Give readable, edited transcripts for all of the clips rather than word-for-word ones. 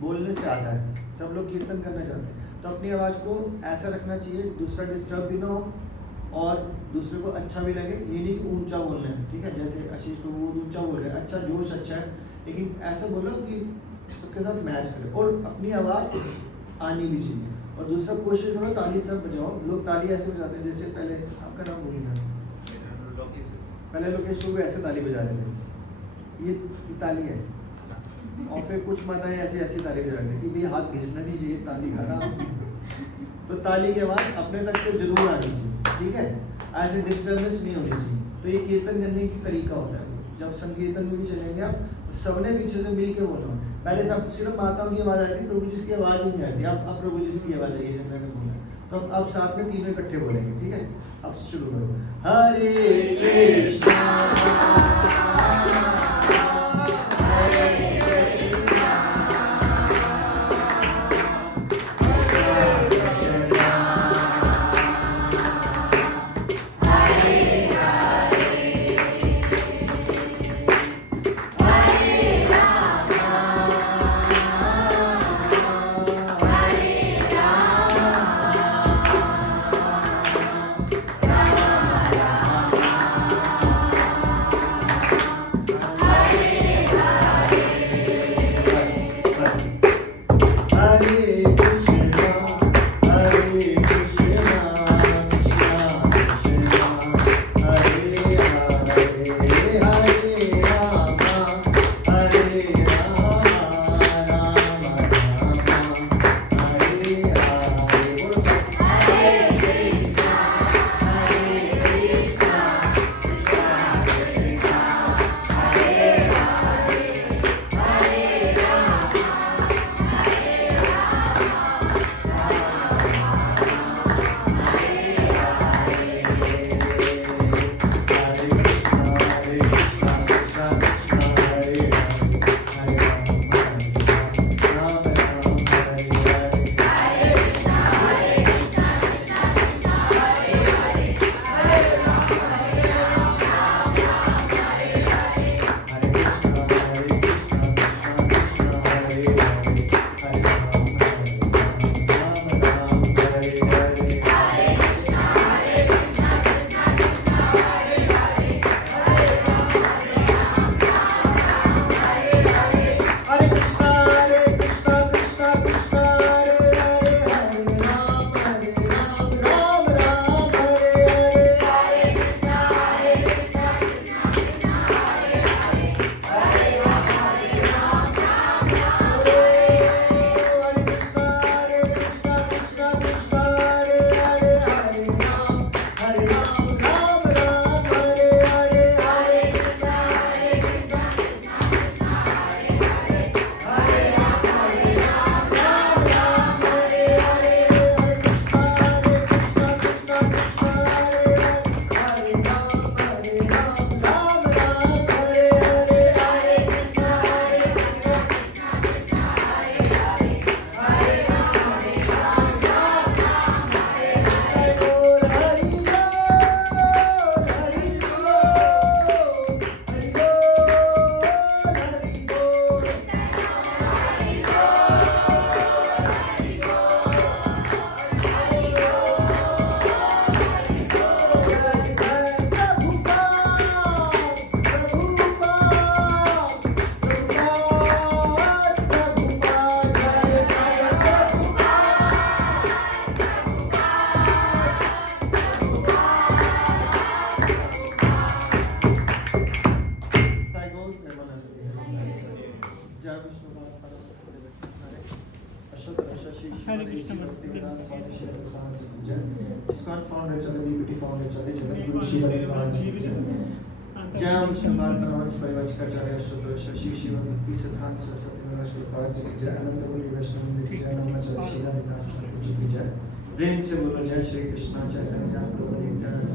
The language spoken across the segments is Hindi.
बोलने से आता है, सब लोग कीर्तन करना चाहते हैं, तो अपनी आवाज़ को ऐसा रखना चाहिए दूसरा डिस्टर्ब भी ना हो और दूसरे को अच्छा भी लगे। ये नहीं कि ऊंचा बोलना है, ठीक है, जैसे आशीष प्रभु ऊंचा बोल रहे हैं, अच्छा जोश अच्छा है, लेकिन ऐसा बोलो कि सबके साथ मैच करे और अपनी आवाज़ आनी भी चाहिए। और दूसरा कोशिश करो ताली सब बजाओ। लोग ताली ऐसे बजाते हैं जैसे पहले आपका नाम बोलिए, पहले लोकेश प्रभु ऐसे ताली बजा रहे थे, ये ताली है, और फिर कुछ माताएं ऐसी ऐसी ताली बजा रहे थे कि भाई हाथ घिसना नहीं चाहिए, ताली हरा। तो ताली के बाद अपने तक तो जरूर आनी चाहिए, ठीक है, ऐसे डिस्टर्बेंस नहीं होनी चाहिए। तो ये कीर्तन करने की तरीका होता है। जब संकीर्तन में भी चलेंगे आप, सबने पीछे से मिल के बोलना। पहले सब सिर्फ माताओं की आवाज़ आती, प्रभु जी की आवाज़ ही नहीं आती। अब प्रभु जी की आवाज़ आई है, मैंने बोला, तो अब साथ में तीनों इकट्ठे बोलेंगे, ठीक है। अब शुरू करो, हरे कृष्णा Hare हरे कृष्ण इस्कॉन फाउंडर चले बीपीटी फाउंडर चले जगतगुरु श्री रविदास जी की जय। जय विष्णुपाल परमहंस परिव्राजकाचार्य अष्टोत्तर श्री शिव भक्ति सिद्धांत सरस्वती महाराज प्रपाद जी की जय। अनंत गुरु वैष्णव मंदिर की जय। नमाचार्य श्री रविदास ठाकुर जी की जय। प्रेम से बोलो जय श्री कृष्ण चैतन्य प्रभु नित्यानंद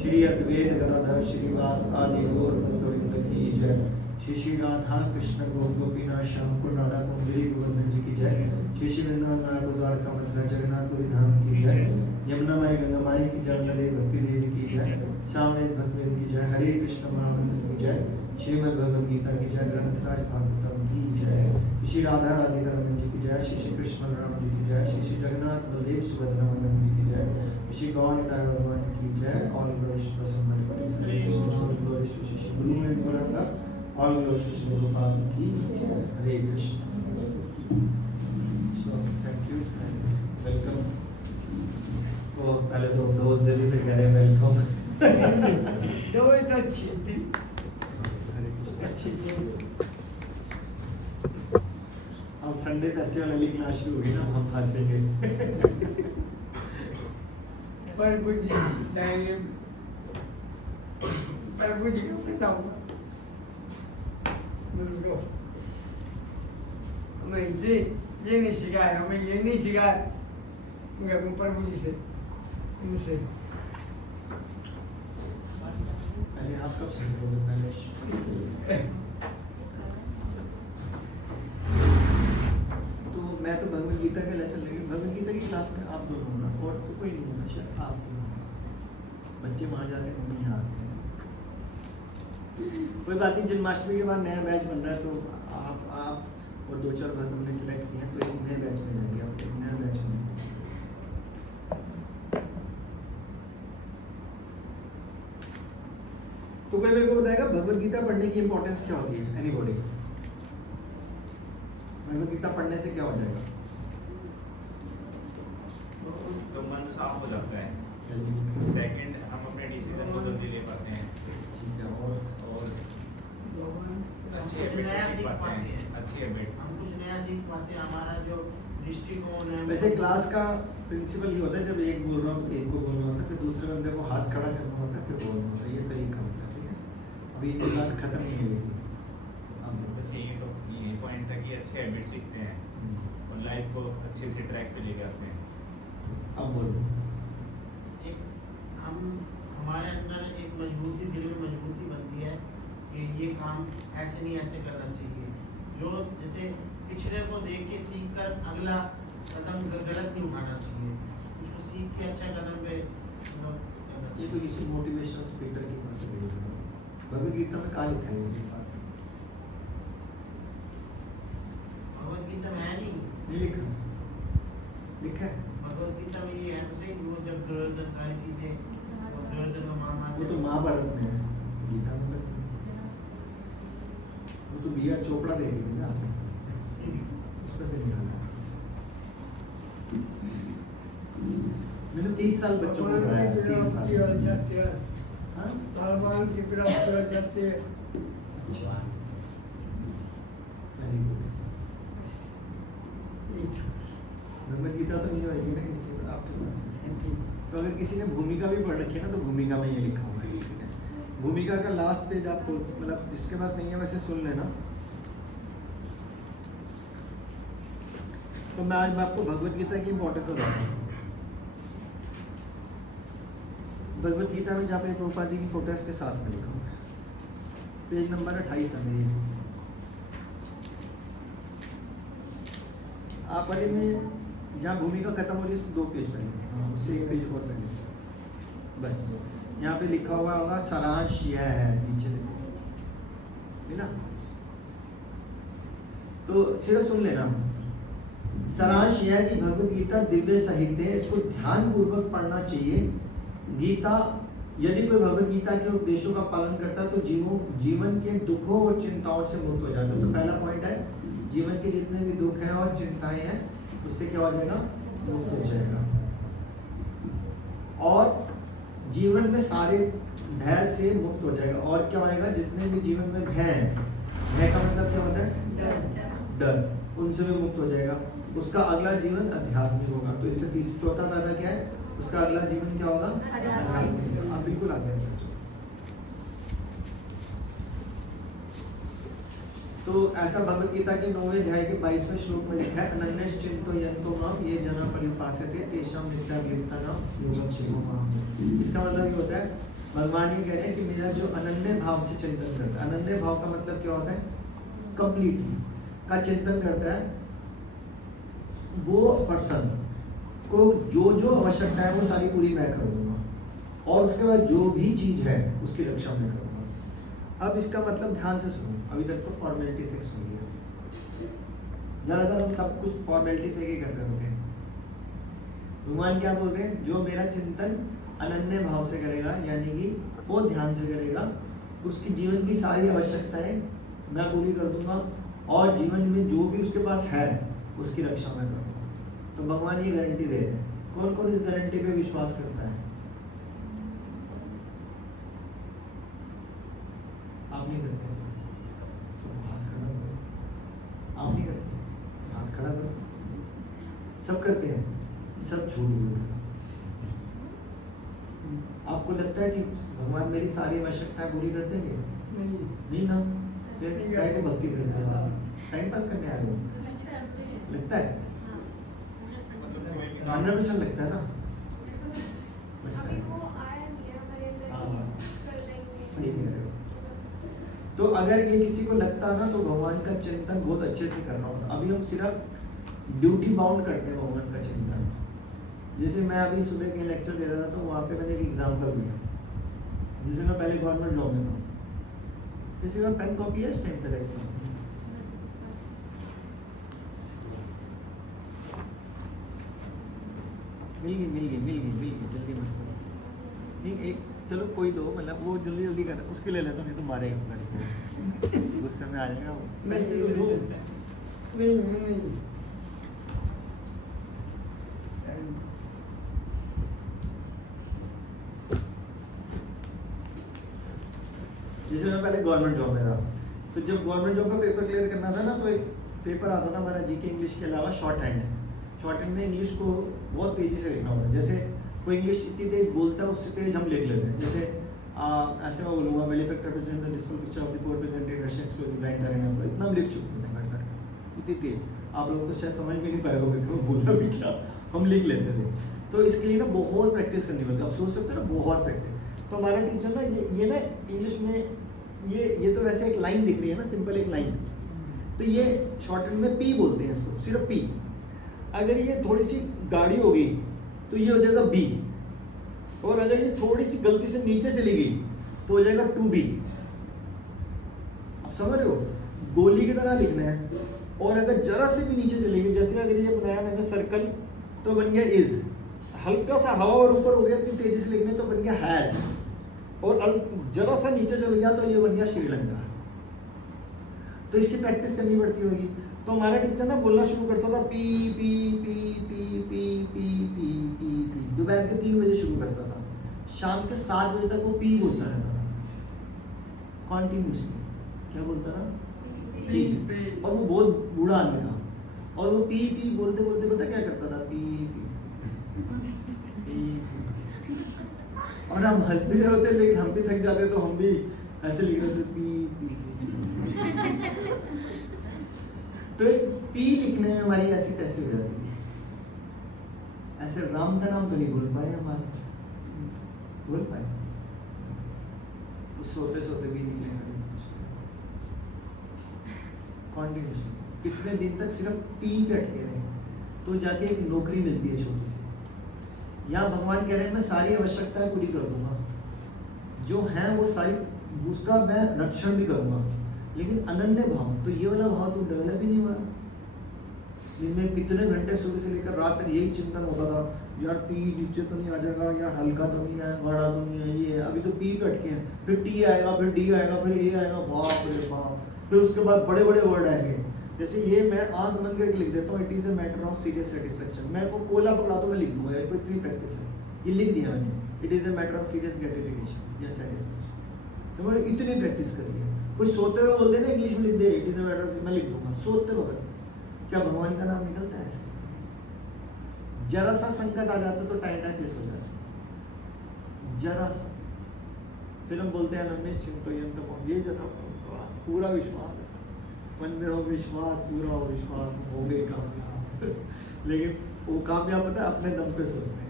श्री अद्वैत गदाधर श्रीवास आदि गौर भक्तवृंद की जय। श्री राधा कृष्ण गोपीनाथ श्याम कुंड राधा कुंडली गोवर्धन जी की जय। श्री वृंदावन नायक द्वारका मथुरा जगन्नाथपुरी धाम की जय। यमुना माई गंगा माई की जय। नदी भक्ति देवी की जय। सामवेद भक्तवेद की जय। हरे कृष्ण महामंत्र की जय। श्रीमद् भगवद गीता की जय। ग्रंथराज भागवतम की जय। श्री राधा राधिका रमन जी की जय। श्री कृष्ण राम जी की जय। श्री जगन्नाथ बलदेव सुभद्रा वंदन जी की जय। श्री गौर निताय भगवान की जय। All glories to somebody all glories to Shri Guru and Gauranga all glories to Shri Gopal की जय। Hare Krishna. So thank you and welcome. तो पहले तो डोज दे दी फिर कह रहे वेलकम। तो अच्छी थी अच्छी थी। अब संडे फेस्टिवल वाली क्लास शुरू होगी ना, हम फंसेंगे। प्रभु जी जाएंगे, प्रभु जी को बताऊंगा हमें ये नहीं सिखाया, हमें ये नहीं सिखाया प्रभु जी से इनसे। पहले आप कब सीख रहे हो? पहले तो मैं तो भगवद गीता के लेसन लेंगे। भगवद गीता की क्लास में आप दोनों होना और तो कोई नहीं होना, शायद आप दोनों। बच्चे वहाँ जाते हैं, नहीं आते हैं। कोई बात नहीं, जन्माष्टमी के बाद नया बैच बन रहा है तो आप और दो चार भक्त हमने सिलेक्ट किए हैं तो एक नए बैच में जाएंगे। आप एक नया बैच में तो कोई मेरे को बताएगा भगवद गीता पढ़ने की इंपॉर्टेंस क्या होती है? एनीबॉडी? भगवद गीता पढ़ने से क्या हो जाएगा? तो मन साफ हो जाता है। सेकंड, हम अपने डिसीजन को जल्दी ले पाते हैं ठीक है। और अच्छी हैबिट सीख पाते हैं। अच्छी हैबिट हम कुछ नया सीख पाते हैं। हमारा जो दृष्टिकोण है वैसे क्लास का प्रिंसिपल ये होता है, जब एक बोल रहा हो तो एक को बोलना होता है, फिर दूसरे बंदे को हाथ खड़ा करना होता है, फिर बोलना होता है। ये तरीका होता है, ठीक है। अभी ये बात खत्म नहीं हुई थी। बस यही पॉइंट था कि अच्छे हैबिट सीखते हैं और लाइफ को अच्छे से ट्रैक पे लेके आते हैं। अब बोलो। हमारे अंदर एक मजबूती, दिल में मजबूती बनती है कि ये काम ऐसे नहीं ऐसे करना चाहिए। जो जैसे पिछले को देख के सीख कर अगला कदम गलत नहीं उठाना चाहिए, उसको सीख के अच्छा कदम पे करना ये तो किसी मोटिवेशनल स्पीकर की बात है। भगवद गीता में कहाँ लिखा है ये बात? भगवद गीता में है नहीं लिखा। लिखा है भगवद गीता में ये है तो सही। वो जब दुर्योधन सारी चीजें दुर्योधन का वो तो महाभारत में है, गीता में नहीं। वो तो बी आर चोपड़ा दे रही है ना, उसमें से निकाला। मैंने 30 साल बच्चों को पढ़ाया। 30 साल। हाँ? भगवान की प्राप्ति हो जाती है। अच्छा, वेरी गुड। भगवद गीता तो नहीं होगी ना किसी आपके पास। तो अगर किसी ने भूमिका भी पढ़ रखी है ना, तो भूमिका में ये लिखा हुआ है, ठीक है। भूमिका का लास्ट पेज आपको, मतलब जिसके पास नहीं है वैसे सुन लेना। तो मैं आज आपको भगवद गीता की इंपॉर्टेंस बताता हूँ। भगवद गीता में जहाँ पे प्रभुपाद जी की फोटो इसके साथ में लिखा हुआ है, पेज नंबर 28 है मेरी। आप वाले में जहाँ भूमिका खत्म हो रही है उससे 2 पेज पहले, उससे 1 पेज और पहले, बस यहाँ पे लिखा हुआ होगा सारांश यह है, नीचे देखो, है ना। तो सिर्फ सुन लेना। सारांश यह है कि भगवद गीता दिव्य साहित्य है, इसको ध्यान पूर्वक पढ़ना चाहिए। गीता, यदि कोई भगवद गीता के उपदेशों का पालन करता है तो जीवन के दुखों और चिंताओं से मुक्त हो जाता है। तो पहला पॉइंट है, जीवन के जितने भी दुख हैं और चिंताएं हैं उससे क्या हो जाएगा? मुक्त हो जाएगा। और जीवन में सारे भय से मुक्त हो जाएगा। और क्या होएगा? जितने भी जीवन में भय है, भय का मतलब क्या होता है? डर। उनसे भी मुक्त हो जाएगा। उसका अगला जीवन आध्यात्मिक होगा। तो इससे चौथा फायदा क्या है, उसका अगला जीवन क्या होगा, आध्यात्मिक। आप बिल्कुल आगे। तो ऐसा भगवत गीता के 9वें अध्याय के 22वें श्लोक में लिखा है, अनन्यश्चिंतो यन्तो माम ये जना पर्युपासते तेषां नित्याभियुक्तानां योगक्षेमो माह। इसका मतलब ये होता है, भगवान ये कह रहे हैं कि मेरा जो अनन्य भाव से चिंतन करता है, अनन्य भाव का मतलब क्या होता है, कंप्लीटली का चिंतन करता है, वो पर्सन को जो जो आवश्यकता है वो सारी पूरी मैं कर दूंगा, और उसके बाद जो भी चीज है उसकी रक्षा मैं करूंगा। अब इसका मतलब ध्यान से सुनो, अभी तक तो फॉर्मेलिटी से सुनी है, ज्यादातर हम सब कुछ फॉर्मेलिटी से ही कर रहे होते हैं। भगवान क्या बोल रहे हैं, जो मेरा चिंतन अनन्य भाव से करेगा, यानी कि वो ध्यान से करेगा, उसकी जीवन की सारी आवश्यकताएं मैं पूरी कर दूंगा, और जीवन में जो भी उसके पास है उसकी रक्षा मैं करूंगा। तो भगवान ये गारंटी दे रहे हैं। कौन कौन इस गारंटी पे विश्वास करता है? आप नहीं करते, तो हाथ खड़ा करो। आप नहीं करते, तो हाथ खड़ा करो। सब करते हैं, सब झूठ बोल रहे हैं। आपको लगता है कि भगवान मेरी सारी आवश्यकताएं पूरी कर देंगे? नहीं ना, फिर क्या को भक्ति करते हैं, टाइम पास करने आए हो? लगता है 100% लगता है ना? सही कह रहे हो। तो अगर ये किसी को लगता ना, तो भगवान का चिंतन बहुत अच्छे से कर रहा हूँ। अभी हम सिर्फ ड्यूटी बाउंड करते हैं भगवान का चिंतन। जैसे मैं अभी सुबह के लेक्चर दे रहा था, तो वहाँ पे मैंने एक एग्जाम्पल दिया। जैसे मैं पहले गवर्नमेंट जॉब में था, जैसे मैं पेन कॉपी है इस टाइम पे रहता हूँ, मिल गई जल्दी मत करो। नहीं, एक चलो कोई दो, मतलब वो जल्दी कर, उसके ले लेता हूँ, नहीं तो मारेगा गाड़ी को, गुस्से में आ जाएगा वो। नहीं जैसे मैं पहले गवर्नमेंट जॉब में था, तो जब गवर्नमेंट जॉब का पेपर क्लियर करना था ना, तो एक पेपर आता था हमारा जीके इंग्लिश के अलावा शॉर्ट हैंड में इंग्लिश को बहुत तेजी से लिखना होता है। जैसे कोई इंग्लिश इतनी तेज बोलता है, उससे तेज हम लिख लेते हैं। जैसे ऐसे मैं बोलूँगा, malefact represents the dismal picture of the poor presented Russian exclusive blind terrain, इतना हम लिख चुके हैं कट इतनी तेज, आप लोग तो शायद समझ भी नहीं पाएगा मैं बोला भी क्या, हम लिख लेते थे। तो इसके लिए ना बहुत प्रैक्टिस करनी पड़ती है। आप सोच सकते हो ना, बहुत प्रैक्टिस। तो हमारा टीचर ना ये ना इंग्लिश में ये तो वैसे एक लाइन दिख रही है ना, सिंपल एक लाइन, तो ये शॉर्ट हैंड में पी बोलते हैं इसको, सिर्फ पी। अगर ये थोड़ी सी गाड़ी होगी तो ये हो जाएगा बी, और अगर ये थोड़ी सी गलती से नीचे चली गई तो हो जाएगा 2B। आप समझ रहे हो, गोली की तरह लिखना है। और अगर जरा से भी नीचे चली गई, जैसे अगर ये बनाया मैंने सर्कल, तो बन गया इज। हल्का सा हवा और ऊपर हो गया इतनी तेजी से लिखने, तो बन गया हैज। और जरा सा नीचे चल गया तो ये बन गया श्रीलंका। तो इसकी प्रैक्टिस करनी पड़ती होगी। तो हमारा टीचर ना बोलना शुरू करता था P P P P P P P P P, दोपहर के 3 बजे शुरू करता था, शाम के 7 बजे तक वो पी बोलता रहता था कॉन्टिन्यूसली। क्या बोलता था? पी। और वो बहुत बूढ़ा आदमी था, और वो पी पी बोलते बोलते पता क्या करता था? P P. और हम हंसते होते, लेकिन हम भी थक जाते, तो हम भी ऐसे लिख रहे थे पी पी। तो पी लिखने में हमारी ऐसी तैसी हो जाती थी। ऐसे राम का नाम तो नहीं बोल पाए हम आज, बोल पाए तो सोते सोते भी निकलेगा कॉन्टिन्यूसली। कितने दिन तक सिर्फ पी पे अटके रहे, तो जाके एक नौकरी मिलती है छोटी सी। यहाँ भगवान कह रहे हैं मैं सारी आवश्यकताएं पूरी कर दूंगा, जो है वो सारी, उसका मैं रक्षण भी करूंगा। लेकिन अनन्य भाव, तो ये वाला भाव तो डेवलप ही नहीं हुआ। दिन में कितने घंटे सुबह से लेकर रात तक यही चिंतन होता था, यार पी नीचे तो नहीं आ जाएगा, यार हल्का तो नहीं है, बड़ा तो नहीं है, ये है। अभी तो पी पे अटके हैं, फिर टी आएगा, फिर डी आएगा, फिर ए आएगा, बाप रे बाप। फिर उसके बाद बड़े बड़े वर्ड आएंगे। जैसे ये मैं आज मन करके लिख देता हूँ, it is a matter of serious satisfaction. मैं को कोला पकड़ा तो मैं लिख दूंगा, कोई इतनी प्रैक्टिस है, ये लिख दिया मैंने, it is a matter of serious gratification या सेटिस्फेक्शन। तो मैंने इतनी प्रैक्टिस करी है। कोई सोते हुए बोल दे ना इंग्लिश में लिख दे, it is a matter of, मैं लिख दूंगा सोते वक्त। क्या भगवान का नाम निकलता है ऐसे? जरा सा संकट आ जाता तो टाइटनेस हो जाता, जरा सा। फिर हम बोलते हैं अनिश्चिंतो यंतमो, ये जना पूरा विश्वास है, मन में हो विश्वास, पूरा हो विश्वास, हो गए कामयाब। लेकिन वो कामयाब पता है अपने दम पे सोचते हैं।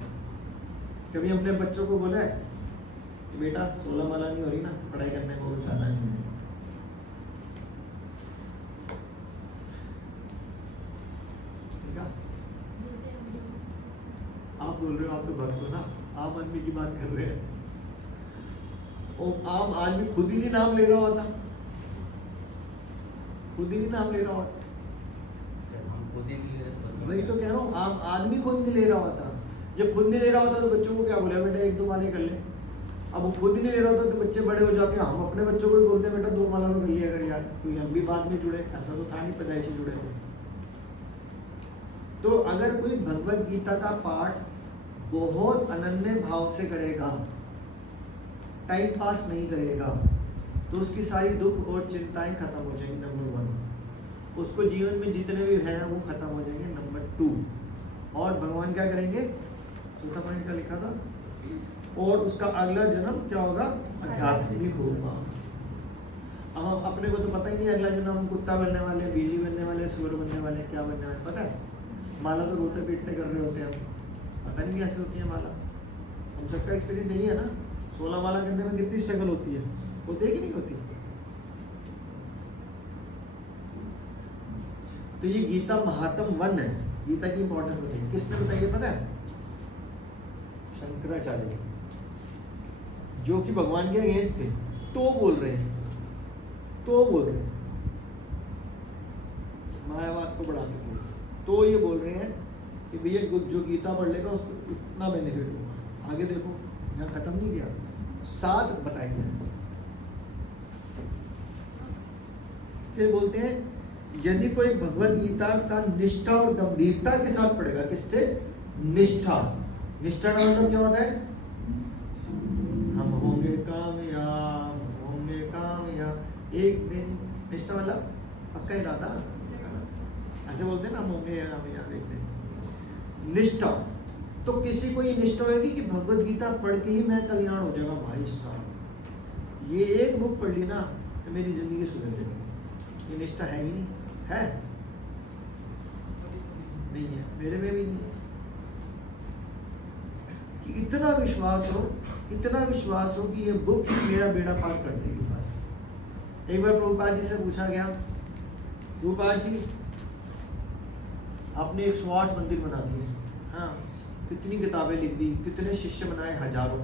कभी अपने बच्चों को बोला है कि बेटा 16 माला नहीं हो रही ना, पढ़ाई करने को जाना नहीं है। ठीक है, आप बोल रहे हो, आप तो भक्त हो ना, आम आदमी की बात कर रहे हैं। और आम आदमी खुद ही नहीं नाम ले रहा होता, खुद ही नहीं नाम ले रहा होता। वही तो कह रहा हूँ, आम आदमी खुद नहीं ले रहा होता। जब खुद नहीं ले रहा होता तो बच्चों को क्या बोले, बेटा 1-2 माले कर ले। अब वो खुद ही नहीं ले रहा होता तो बच्चे बड़े हो जाते हैं, हम अपने बच्चों को भी बोलते हैं बेटा 2 माला में कर लिया कर यार, कोई हम भी बाद में जुड़े, ऐसा तो था नहीं पैदाइशी जुड़े हो। तो अगर कोई भगवत गीता का पाठ बहुत अनन्य भाव से करेगा, टाइम पास नहीं करेगा, तो उसकी सारी दुख और चिंताएं खत्म हो जाएंगी। नंबर 1, उसको जीवन में जितने भी हैं वो खत्म हो जाएंगे। नंबर 2, और भगवान क्या करेंगे, चौथा पॉइंट क्या लिखा था, और उसका अगला जन्म क्या होगा, आध्यात्मिक होगा। अब हम अपने को तो पता ही नहीं अगला जन्म हम कुत्ता बनने वाले, बिल्ली बनने वाले, सुअर बनने वाले, क्या बनने वाले पता है? माला तो रोते पीटते कर रहे होते हैं हम, पता नहीं कैसे होती है माला। हम सबका एक्सपीरियंस यही है ना, 16 माला करने में कितनी स्ट्रगल होती है, होती है कि नहीं होती? तो ये गीता महात्म 1 है, गीता की इंपॉर्टेंस बताइए, किसने बताई है पता है? शंकराचार्य, जो कि भगवान के अगेंस्ट थे, तो बोल रहे हैं, मायावाद को बढ़ाते थे, तो ये बोल रहे हैं कि भैया जो गीता पढ़ लेगा उसको इतना बेनिफिट होगा। आगे देखो, यहाँ खत्म नहीं किया, 7 बताएंगे। फिर बोलते हैं यदि कोई भगवत गीता का निष्ठा और गंभीरता के साथ पढ़ेगा, किससे? निष्ठा। निष्ठा का मतलब क्या होता है? हम होंगे कामयाब, होंगे कामयाब एक दिन। निष्ठा मतलब पक्का इरादा, ऐसे बोलते हैं ना, हम होंगे कामयाब एक दिन। निष्ठा, तो किसी को ये निष्ठा होगी कि भगवत गीता पढ़ के ही मैं कल्याण हो जाएगा। भाई साहब, ये एक बुक पढ़ ली ना तो मेरी जिंदगी सुधर जाएगी। ये निष्ठा है ही नहीं, है नहीं है, मेरे में भी नहीं है कि इतना विश्वास हो कि ये बुक मेरा बेड़ा पार कर देगी। बस एक बार प्रभुपाद जी से पूछा गया, प्रभुपाद जी आपने 108 मंदिर बना दिए, हाँ, कितनी किताबें लिख दी, कितने शिष्य बनाए, हजारों।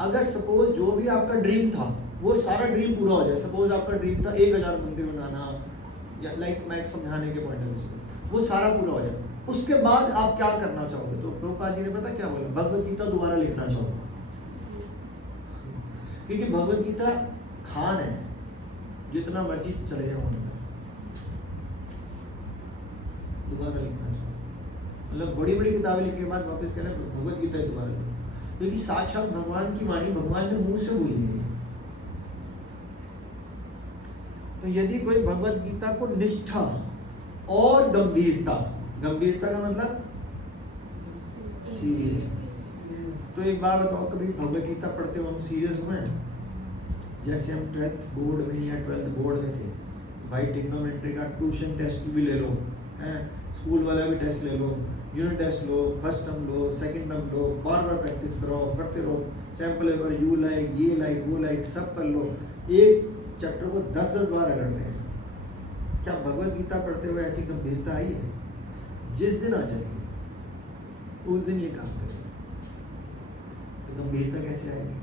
अगर सपोज जो भी आपका ड्रीम था वो सारा ड्रीम पूरा हो जाए, सपोज आपका ड्रीम था 1000 मंदिर बनाना, या लाइक मैं समझाने के पॉइंट ऑफ व्यू, वो सारा पूरा हो जाए, उसके बाद आप क्या करना चाहोगे? तो प्रभुपाद जी ने पता क्या बोला? भगवत गीता दोबारा लिखना चाहूंगा, क्योंकि भगवत गीता खान है, जितना मर्जी चले जाओ उनका, दोबारा लिखना चाहूंगा। मतलब बड़ी बड़ी किताबें लिखने के बाद वापस कह रहे हैं भगवत गीता ही दोबारा लिखो, क्योंकि साक्षात भगवान की वाणी भगवान ने मुंह से बोली है। तो यदि कोई भगवत गीता को निष्ठा और गंभीरता, गंभीरता का मतलब सीरियस, तो एक बार बताओ कभी भगवत गीता पढ़ते हो हम सीरियस हुए? जैसे हम 12th बोर्ड में या 12th बोर्ड में थे भाई, टिग्नोमेट्री का ट्यूशन टेस्ट भी ले लो, हैं, स्कूल वाला भी टेस्ट ले लो, यूनिट टेस्ट लो, फर्स्ट टर्म लो, सेकंड टर्म लो, बार बार प्रैक्टिस कराओ, करते रहो, सैंपल पेपर यू लाइक, ये लाइक, वो लाइक, सब कर लो, एक चैप्टर को 10-10 बार रगड़ते हैं। क्या भगवत गीता पढ़ते हुए ऐसी गंभीरता आई है? जिस दिन आ जाएगी उस दिन ये काम करेंगे, तो गंभीरता कैसे आएगी?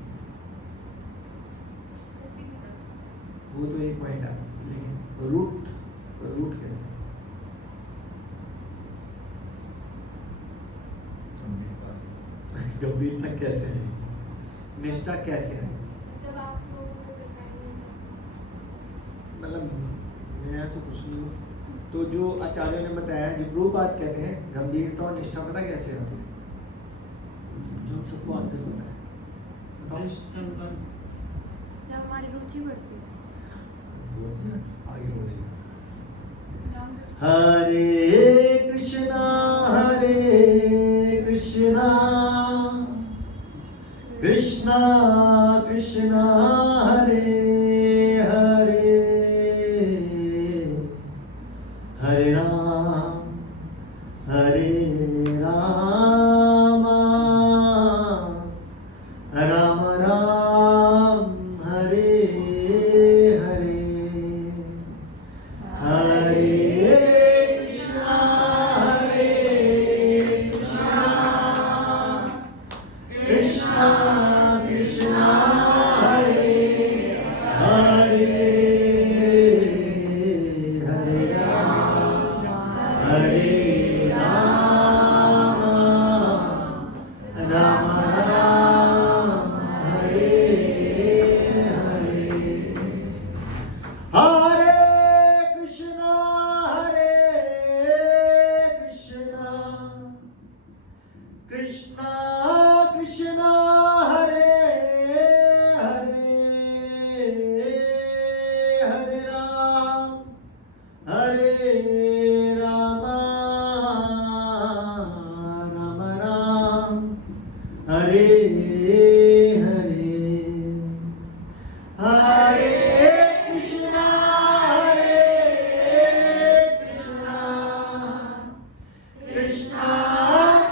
वो तो एक पॉइंट है, लेकिन रूट कैसे? गंभीरता कैसे है? निष्ठा कैसे है? मतलब मैं तो कुछ नहीं हूँ, तो जो आचार्य ने बताया, जो प्रभुपाद कहते हैं गंभीरता और निष्ठा पता कैसे होती है? जो हम सबको आंसर पता है, बताओ। जब हमारी रुचि बढ़ती है, आगे बढ़िए। हरे कृष्णा कृष्णा कृष्णा हरे हरे हरे राम राम राम हरे हरे हरे कृष्णा कृष्णा कृष्णा हरे हरे हरे राम राम राम हरे हरे हरे कृष्णा कृष्णा कृष्णा हरे हरे हरे राम राम राम हरे हरे हरे कृष्णा कृष्णा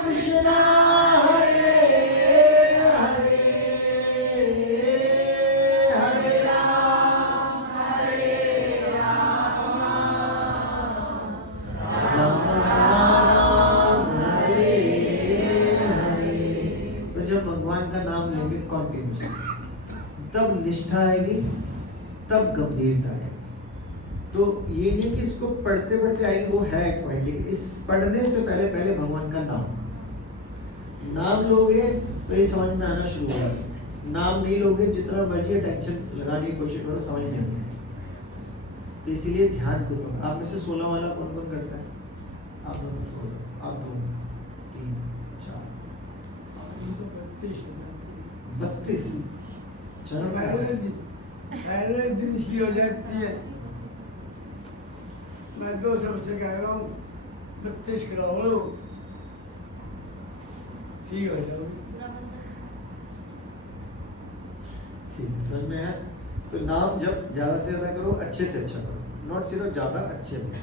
कृष्णा हरे हरे हरे राम राम हरे हरे। तो जब भगवान का नाम लेंगे कॉन्टिन्यूस, तब निष्ठा आएगी, तब गंभीरता आएगी। तो ये नहीं कि इसको पढ़ते पढ़ते आएगी, वो है एक पॉइंट। इस पढ़ने से पहले पहले भगवान का नाम लोगे तो ये समझ में आना शुरू होगा। नाम नहीं लोगे, जितना मर्जी टेंशन लगाने की कोशिश करो, समझ में नहीं आएगा। तो इसीलिए ध्यान पूर्वक। आप में से 16 वाला कौन कौन करता है? आप दोनों छोड़ दो, आप 2 3 4 32 चलो पहले दिन सी हो जाती है। मैं 2 सबसे कह रहा हूँ 32 कराओ लो, ठीक हो जाओगे। ठीक समझ में है। तो नाम जब ज्यादा से ज्यादा करो, अच्छे से अच्छा करो, नॉट सिर्फ ज्यादा, अच्छे में।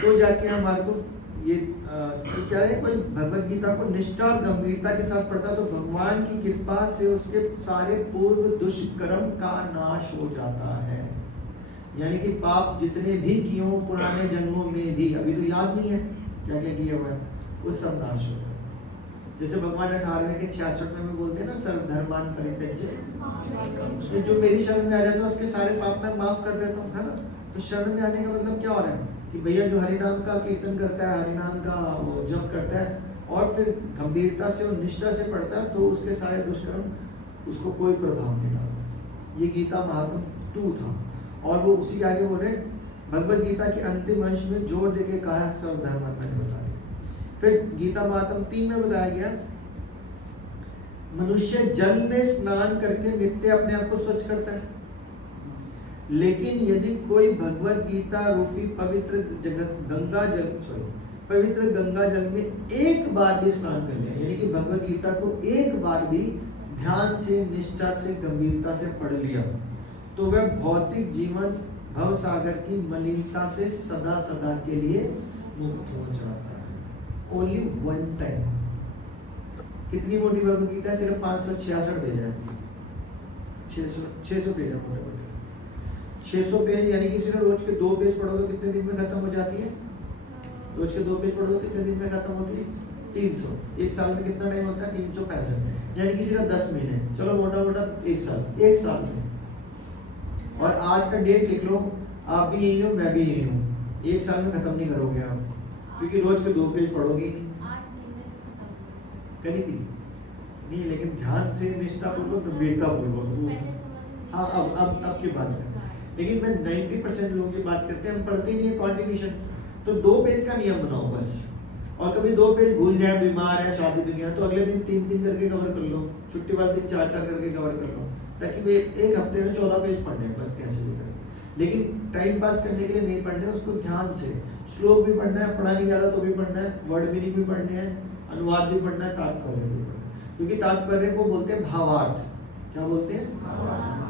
तो जाके हमारे को ये तो क्या है, कोई भगवत गीता को निष्ठा और गंभीरता के साथ पढ़ता तो भगवान की कृपा से उसके सारे पूर्व दुष्कर्म का नाश हो जाता है। यानी कि पाप जितने भी किए हो पुराने जन्मों में भी, अभी तो याद नहीं है क्या क्या किया हुआ है, वो सब नाश हो जाता है। जैसे भगवान 18वें के 66 में बोलते हैं ना, सर्वधर्मान परित्यज्य, उसमें जो मेरी शरण में आ जाता है उसके सारे पाप मैं माफ कर देता हूँ, है ना। तो शरण में आने का मतलब क्या हो रहा है कि भैया जो हरि नाम का कीर्तन करता है, हरि नाम का जप करता है और फिर गंभीरता से और निष्ठा से पढ़ता है, तो उसके सारे दुष्कर्म उसको कोई प्रभाव नहीं डालता। ये गीता महात्म 2 था। और वो उसी आगे बोल रहे भगवत गीता के अंतिम अंश में जोर देके कहा है, सर्वधर्मान मैंने बता दिया। फिर गीता महात्म 3 में बताया गया, मनुष्य जल में स्नान करके नित्य अपने आप को स्वच्छ करता है, लेकिन यदि कोई भगवत गीता रूपी पवित्र गंगा जल में एक बार भी स्नान कर लिया, यानी कि भगवत गीता को एक बार भी ध्यान से, निष्ठा से, गंभीरता से पढ़ लिया, तो वह भौतिक जीवन भव सागर की मलिनता से सदा सदा के लिए मुक्त हो जाता है। Only 1 time. कितनी मोटी भगवत गीता है? सिर्फ 566 पेज है, 600 पेज है मोटे मोटे। 600 पेज यानी कि सिर्फ रोज के 2 पेज पढ़ो तो कितने दिन में खत्म हो जाती है? रोज के 2 पेज पढ़ो तो कितने दिन में खत्म होती है? 300। एक साल में कितना टाइम होता है? 365, यानी कि सिर्फ 10 महीने। चलो मोटा मोटा 1 साल, 1 साल में। और आज का डेट लिख लो, आप भी यही हो, मैं भी यही हूँ। 1 साल में खत्म नहीं करोगे आप, क्योंकि रोज के 2 पेज पढ़ोगे नहीं। करी थी नहीं, लेकिन ध्यान से, निष्ठा पूर्वक, गंभीरता पूर्वक। हाँ, अब की बात है। लेकिन मैं 90% लोगों की बात करते हैं, हम पढ़ते ही नहीं है कॉन्टिन्यूशन। तो 2 पेज का नियम बनाओ बस, और कभी 2 पेज भूल जाए, बीमार है, शादी पे गया, तो अगले दिन 3 करके कवर कर लो, छुट्टी वाले दिन 4 करके कवर कर लो, ताकि वे एक हफ्ते में 14 पेज पढ़ने हैं बस, कैसे भी करें। लेकिन टाइम पास करने के लिए नहीं पढ़ने, उसको ध्यान से श्लोक भी पढ़ना है, पढ़ा नहीं जा रहा तो भी पढ़ना है, वर्ड मीनिंग भी पढ़ने हैं, अनुवाद भी पढ़ना है, तात्पर्य भी पढ़ना है। क्योंकि तात्पर्य को बोलते हैं भावार्थ। क्या बोलते हैं?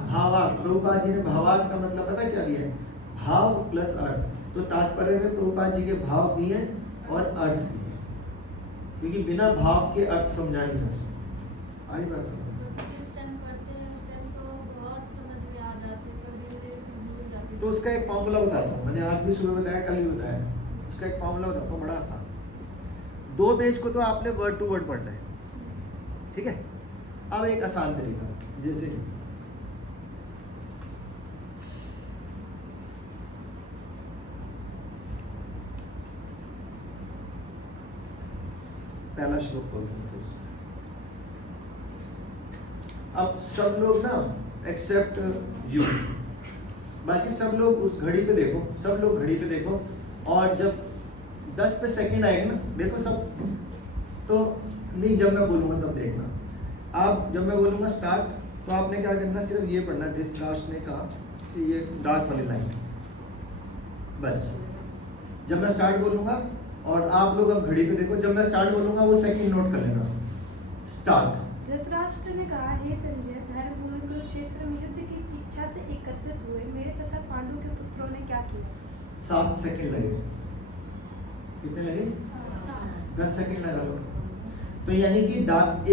भावार्थ। प्रभुपाद जी ने भावार्थ का मतलब पता क्या दिया है? भाव प्लस अर्थ। तो तात्पर्य में प्रभुपाद जी के भाव भी है और अर्थ भी है, क्योंकि बिना भाव के अर्थ समझा नहीं जा सकता। आरी बात समझ? तो उसका एक फॉर्मूला बताता हूँ, मैंने आज भी सुबह बताया, कल भी बताया। उसका एक फॉर्मूला बताता हूँ, बड़ा आसान। 2 पेज को तो आपने वर्ड टू वर्ड पढ़ना है, ठीक है? अब एक आसान तरीका, जैसे पहला श्लोक बोलते हैं। अब सब लोग ना एक्सेप्ट यू, बाकी सब लोग उस घड़ी पे देखो, सब लोग घड़ी पे देखो, और जब 10 पे सेकंड आएगा ना, देखो सब, तो नहीं जब मैं बोलूँगा तब देखना। आप जब मैं बोलूँगा स्टार्ट, तो आपने क्या करना, सिर्फ ये पढ़ना, धृतराष्ट्र ने कहा, ये डार्क वाली लाइन, बस। जब मैं स्टार्ट बोलूँगा, और आप लोग अब घड़ी पे देखो, जब मैं स्टार्ट बोलूँगा वो सेकंड नोट कर लेना। स्टार्ट। धृतराष्ट्र ने कहा, हे संजय, धर्मभूमि कुरुक्षेत्र में युद्ध की इच्छा से एकत्रित हुए मेरे तथा पांडु के पुत्रों ने क्या किया? 7 सेकंड लगे। कितने लगे? 10 सेकंड लगा लो। तो यानी कि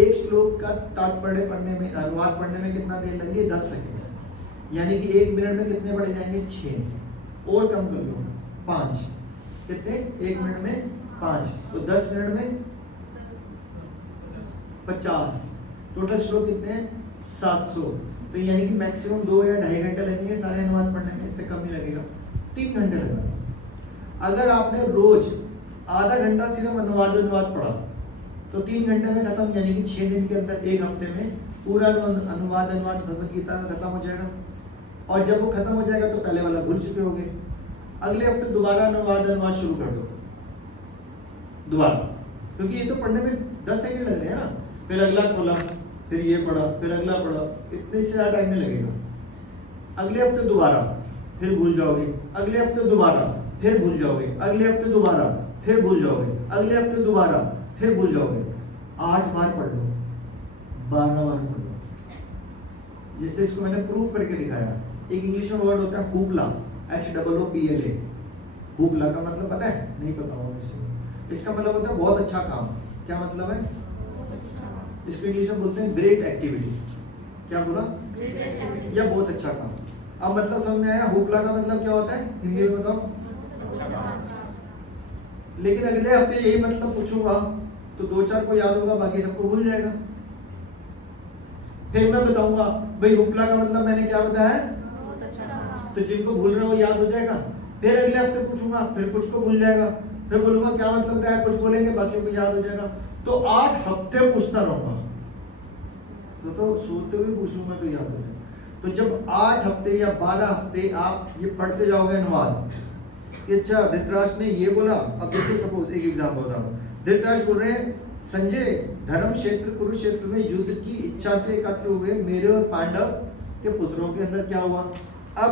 एक श्लोक का तात्पर्य पढ़ने में, अनुवाद पढ़ने में कितना देर लगेगी? 10 सेकंड। यानी कि 1 मिनट में कितने पढ़े जाएंगे? 6। और कम कर लो, 5। कितने? 1 मिनट में 5, तो 10 मिनट में 50। टोटल श्लोक कितने हैं? 700। तो यानी कि मैक्सिमम 2 या 2.5 घंटे लगेंगे सारे अनुवाद पढ़ने में, इससे कम नहीं लगेगा। 3 घंटे लगा। अगर आपने रोज आधा घंटा सिर्फ अनुवाद पढ़ा, तो 3 घंटे में खत्म, यानी कि 6 दिन के अंदर, 1 हफ्ते में पूरा अनुवाद भगवद गीता में खत्म हो जाएगा। और जब वो खत्म हो जाएगा तो पहले वाला भूल चुके होंगे। अगले हफ्ते दोबारा अनुवाद शुरू कर दो दोबारा, क्योंकि ये तो पढ़ने में 10 सेकंड लग रहे हैं ना। फिर अगला खोला, फिर ये पढ़ा, फिर अगला पढ़ा, इतने से ज़्यादा टाइम नहीं लगेगा। अगले हफ्ते दोबारा, फिर भूल जाओगे। अगले हफ्ते दोबारा, फिर भूल जाओगे। अगले हफ्ते दोबारा, फिर भूल जाओगे। अगले हफ्ते दोबारा, फिर भूल जाओगे। 8 बार पढ़ लो, 12 बार पढ़ लो। जैसे इसको मैंने प्रूफ करके दिखाया। एक इंग्लिश में वर्ड होता है हुपला, HOOPLA। हुपला का मतलब पता है? नहीं पता होगा किसी। इसका मतलब होता है बहुत अच्छा काम। क्या मतलब है? इसको इंग्लिश में बोलते हैं ग्रेट एक्टिविटी। क्या बोला? या बहुत अच्छा काम। अब मतलब समझ में आया? हुपला का मतलब क्या होता है हिंदी में बताओ? लेकिन अगले हफ्ते यही मतलब पूछूंगा तो 2-4 को याद होगा, बाकी सबको भूल जाएगा। फिर मैं बताऊंगा भाई हुपला का मतलब मैंने क्या बताया, तो जिनको भूल रहे हो याद हो जाएगा। फिर अगले हफ्ते पूछूंगा, फिर कुछ को भूल जाएगा। फिर बोलूंगा क्या मतलब क्या है, कुछ बोलेंगे, बाकियों को याद हो जाएगा। तो 8 हफ्ते पूछता रहूंगा, तो सोते हुए पूछ लूंगा तो याद हो जाएगा। तो जब 8 हफ्ते या 12 हफ्ते आप ये पढ़ते जाओगे अनुवाद कि अच्छा धृतराष्ट्र ने ये बोला। अब जैसे सपोज एक एग्जाम्पल बता रहा हूँ, धृतराष्ट्र बोल रहे हैं संजय, धर्म क्षेत्र कुरुक्षेत्र में युद्ध की इच्छा से एकत्र हुए मेरे और पांडव के पुत्रों के अंदर क्या हुआ। अब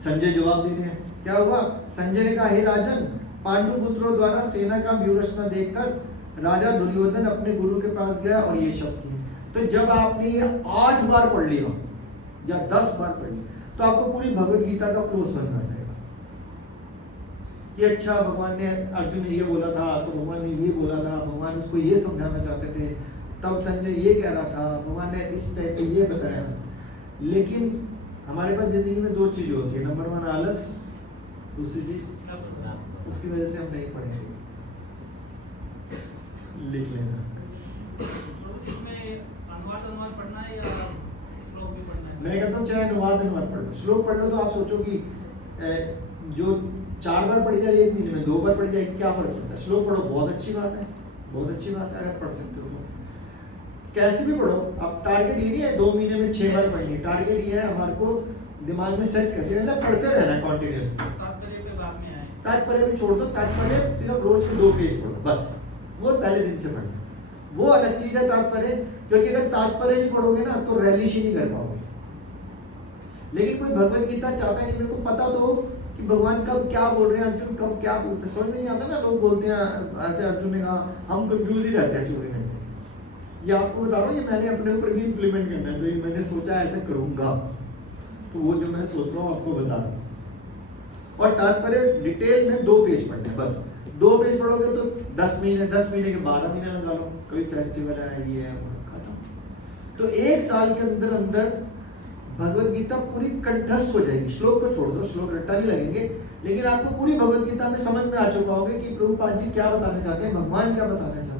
संजय जवाब दे रहे हैं, क्या हुआ? संजय ने कहा, हे राजन, पांडु पुत्रों द्वारा सेना का व्यूहरचना देखकर राजा दुर्योधन अपने गुरु के पास गया और ये शब्द किए। तो जब आपने ये 8 बार पढ़ लिया या 10 बार पढ़ लिया, तो आपको पूरी भगवत गीता का फ्लो समझ में आ जाएगा कि अच्छा भगवान ने, अर्जुन ने ये बोला था तो भगवान ने ये बोला था, भगवान उसको ये समझाना चाहते थे, तब संजय ये कह रहा था, भगवान ने इस टाइप के ये बताया। लेकिन हमारे पास जिंदगी में 2 चीजें होती है, नंबर 1 आलस, दूसरी चीज उसकी वजह से हम नहीं पढ़ेंगे। लिख लेना। इसमें अनुवाद पढ़ना है या श्लोक भी पढ़ना है? मैं कहता हूँ चाहे अनुवाद पढ़ लो, श्लोक पढ़ लो तो आप सोचो कि जो 4 बार पढ़ी जाए 1 महीने में, 2 बार पढ़ी जाए, क्या फर्क पड़ता है? श्लोक पढ़ो, बहुत अच्छी बात है, बहुत अच्छी बात है अगर पढ़ सकते हो तो। कैसे भी पढ़ो। अब टारगेट ये नहीं है 2 महीने में 6 बार पढ़नी, टारगेट ये है हमारे को दिमाग में सेट कैसे, मतलब पढ़ते रहना है कंटिन्यूअसली। तात्पर्य पे बाद में आए, तात्पर्य भी छोड़ दो, तात्पर्य सिर्फ रोज के 2 पेज पढ़ो बस, वो पहले दिन से पढ़ना, वो अलग चीज है तात्पर्य। क्योंकि अगर तात्पर्य नहीं पढ़ोगे ना तो रैलिश ही नहीं कर पाओगे। लेकिन कोई भगवत गीता चाहता है कि मेरे को पता तो हो कि भगवान कब क्या बोल रहे हैं, अर्जुन कब क्या बोलते हैं, समझ में नहीं आता ना। लोग बोलते हैं ऐसे, अर्जुन ने कहा, हम कंफ्यूज ही रहते हैं 24 घंटे। ये आपको बता रहा हूँ, ये मैंने अपने ऊपर भी इम्प्लीमेंट करना है, तो ये मैंने सोचा ऐसे करूंगा, तो वो जो मैं सोच रहा हूँ आपको बता रहा हूँ। और तात्पर्य डिटेल में 2 पेज पढ़ने, बस 2 पेज पढ़ोगे तो 10 महीने, 10 महीने के 12 महीने लगा लो, कभी फेस्टिवल है, ये है, खत्म। तो 1 साल के अंदर अंदर भगवत गीता पूरी कंठस्थ हो जाएगी। श्लोक को छोड़ दो, श्लोक रट्टा नहीं लगेंगे, लेकिन आपको पूरी भगवत गीता में समझ में आ चुका होगा कि प्रभुपाद जी क्या बताना चाहते हैं, भगवान क्या बताना चाहते हैं।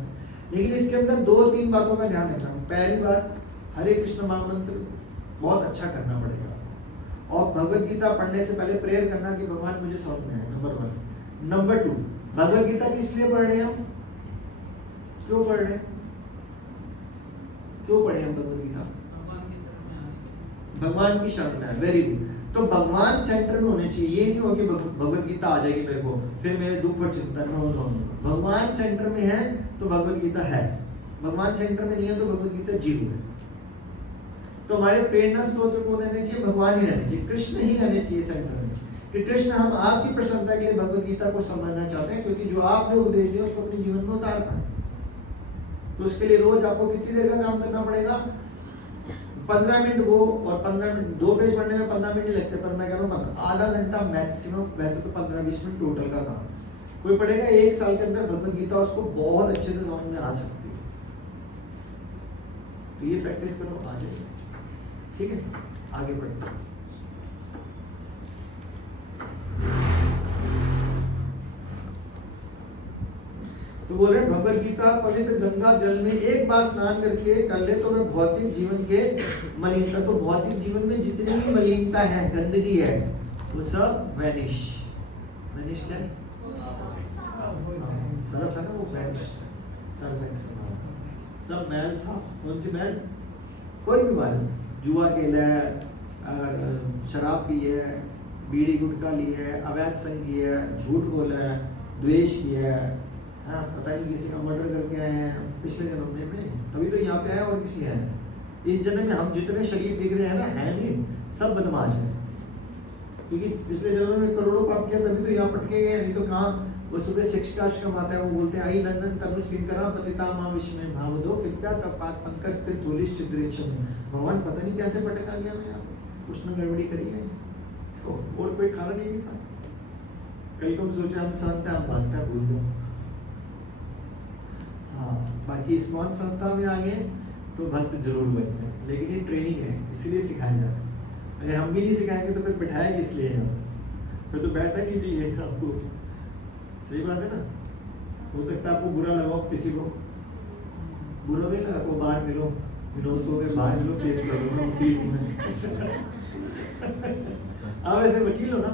लेकिन इसके अंदर 2-3 बातों का ध्यान रखना। पहली बात, हरे कृष्ण महामंत्र बहुत अच्छा करना पड़ेगा, और भगवत गीता पढ़ने से पहले प्रेयर करना कि भगवान मुझे समझ में आए, नंबर 1। नंबर 2, भगवत गीता किस लिए पढ़ रहे हैं हम, क्यों पढ़ रहे हैं, क्यों पढ़े हम भगवत गीता? भगवान की शरण में। Very good. तो भगवान सेंटर में होने चाहिए, ये नहीं हो कि भगवत गीता आ जाएगी मेरे को फिर मेरे दुख और चिंता न हो। भगवान सेंटर में है तो भगवत गीता है, भगवान सेंटर में नहीं है तो भगवत गीता 0 है। तो हमारे प्रेरणा स्रोत कौन रहने चाहिए, भगवान ही रहने चाहिए, कृष्ण ही रहने चाहिए सेंटर में, कि कृष्ण हम आपकी प्रसन्नता के लिए भगवत गीता को समझना चाहते हैं, क्योंकि जो आपने उपदेश दिया उसको अपने जीवन में उतार पाए। तो उसके लिए रोज आपको कितनी देर का काम करना पड़ेगा, 15 मिनट वो, और 15 मिनट 2 पेज पढ़ने में 15 मिनट नहीं लगते, पर मैं कह रहा हूँ आधा घंटा मैक्सिमम, वैसे तो 15-20 मिनट टोटल का काम। कोई पढ़ेगा 1 साल के अंदर भगवत गीता, उसको बहुत अच्छे से समझ में आ सकती है। तो ये प्रैक्टिस करो, आ जाएगी, ठीक है। आगे बढ़ते हैं। तो बोल रहे भगवत गीता पवित्र गंगा जल में एक बार स्नान करके कर ले तो मैं भौतिक जीवन के मलिनता, तो भौतिक जीवन में जितनी भी मलिनता है, गंदगी है, वो सब वैनिश क्या है, सरफ है ना, वो वैनिश, सब मैल साफ। कौन सी मैल, कोई भी मैल, जुआ खेला है, शराब पी है, बीड़ी गुटखा ली है, अवैध संग किया है, झूठ बोला है, द्वेष किया है, हाँ, पता नहीं किसी का मर्डर करके आए हैं पिछले जन्म में, तभी तो यहाँ पे आए और किसी है। इस जन्म में हम जितने शरीर दिख रहे हैं ना, है नहीं, सब बदमाश है, क्योंकि पिछले जन्म में करोड़ों पाप किया तभी तो यहाँ पटके गए, नहीं तो कहाँ। वो सुबह 6 कास्ट कमाता है, वो बोलते हैं आई नंदन तनुज किंकरा पतिता मां विश्व में भावदो कृपया तपात पंकज स्थित तुलिश चिद्रेचम। भगवान पता नहीं कैसे पटका गया मैं यहाँ पे, उसने गड़बड़ी करी है, तो और कोई कारण ही नहीं था। कई को सोचे हम संत हैं, हम भक्त हैं, भूल जाओ। हाँ, बाकी इस्कॉन संस्था में आ गए तो भक्त जरूर बनते हैं, लेकिन ये ट्रेनिंग है, इसीलिए सिखाया जा रहा है। अगर हम भी नहीं सिखाएंगे तो फिर बिठाया किस लिए यहाँ पर, फिर तो बैठना नहीं चाहिए आपको। सही बात है ना। हो सकता है आपको बुरा लगाओ, किसी को बुरा नहीं लगा, को बाहर मिलो, विनोद को अगर बाहर मिलो केस कर दो ना, वकील हूँ मैं। आप ऐसे वकील हो ना,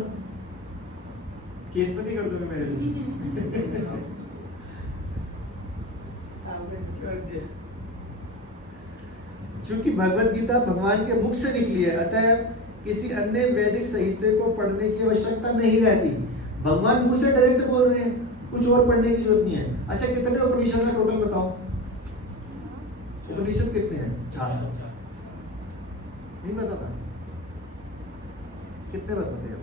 केस तो नहीं कर दोगे मेरे लिए। चूंकि भगवत गीता भगवान के मुख से निकली है, अतः किसी अन्य वैदिक साहित्य को पढ़ने की आवश्यकता नहीं रहती। भगवान मुंह से डायरेक्ट बोल रहे हैं, कुछ और पढ़ने की जरूरत नहीं है। अच्छा, कितने उपनिषद है टोटल बताओ, उपनिषद कितने हैं? 4। नहीं बताता, कितने बताते हैं?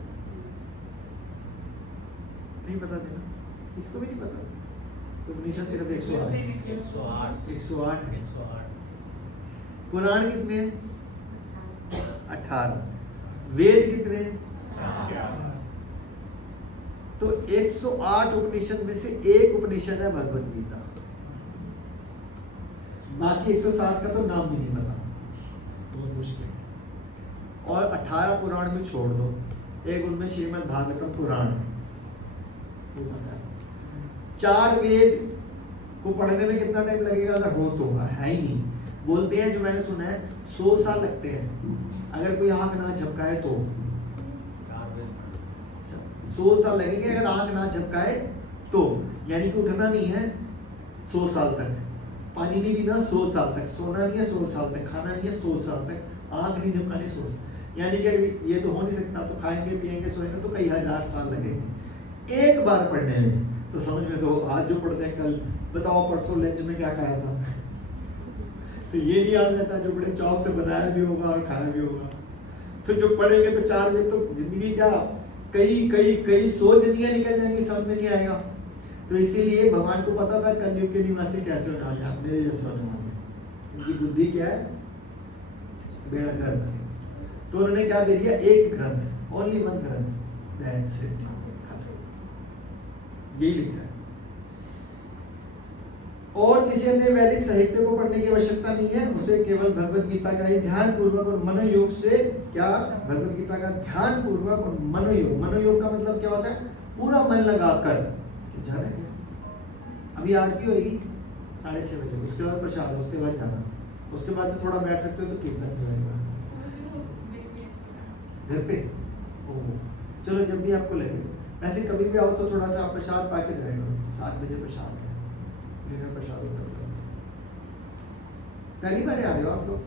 नहीं बताते ना, इसको भी नहीं पता। उपनिषद सिर्फ 108 है। पुराण कितने हैं? 18। वेद कितने हैं? 4। तो 108 उपनिषद में से एक उपनिषद है भगवत गीता, बाकी 107 का तो नाम भी नहीं पता, बहुत मुश्किल है। और 18 पुराण में छोड़ दो, एक उनमें श्रीमद् भागवतम पुराण है, 4 वेद को पढ़ने में कितना टाइम लगेगा अगर हो तो, है ही नहीं। बोलते हैं, जो मैंने सुना है 100 साल लगते हैं अगर कोई आंख ना झपकाए तो। 100 साल लगेंगे अगर आंख ना झपकाए तो, यानी कि उठना नहीं है 100 साल तक, पानी नहीं पीना 100 साल तक, सोना नहीं है 100 साल तक, खाना नहीं है 100 साल तक, आंख नहीं झपकानी 100 साल। यानी कि अगर ये तो हो नहीं सकता तो खाएंगे पिएंगे सोएंगे तो कई हजार साल लगेंगे एक बार पढ़ने में। तो समझ में तो आज जो पढ़ते हैं कल बताओ परसों लंच में क्या खाया था। तो ये नहीं याद रहता, जो बड़े चाव से बनाया भी होगा और खाया भी होगा। तो जो पढ़ेंगे तो 4 वेद तो जिंदगी क्या कई 100 जिंदगियां निकल जाएंगी, समझ में नहीं आएगा। तो इसीलिए भगवान को पता था कलयुग के निवासी कैसे होने वाले, आप मेरे जैसे होने वाले। उनकी बुद्धि क्या है, बेड़ा गर्क। तो उन्होंने क्या दे दिया, एक ग्रंथ, ओनली 1 ग्रंथ, दैट्स इट, यही लिखा है। और किसी अन्य वैदिक साहित्य को पढ़ने की आवश्यकता नहीं है, उसे केवल भगवत गीता का ही ध्यान पूर्वक और मनोयोग से, क्या भगवत गीता का ध्यान पूर्वक और मनोयोग, मनोयोग का मतलब क्या होता है, पूरा मन लगाकर जा रहे हैं। अभी आरती होगी 6:30 बजे, उसके बाद प्रसाद, उसके बाद जाना, उसके बाद भी थोड़ा बैठ सकते हो तो कीर्तन करेगा घर पे। ओह चलो, जब भी आपको लगे, वैसे कभी भी आओ तो थोड़ा सा प्रसाद पाके जाएगा। 7 बजे प्रसाद है, प्रसाद होता है। पहली बार आ रहे हो आप लोग,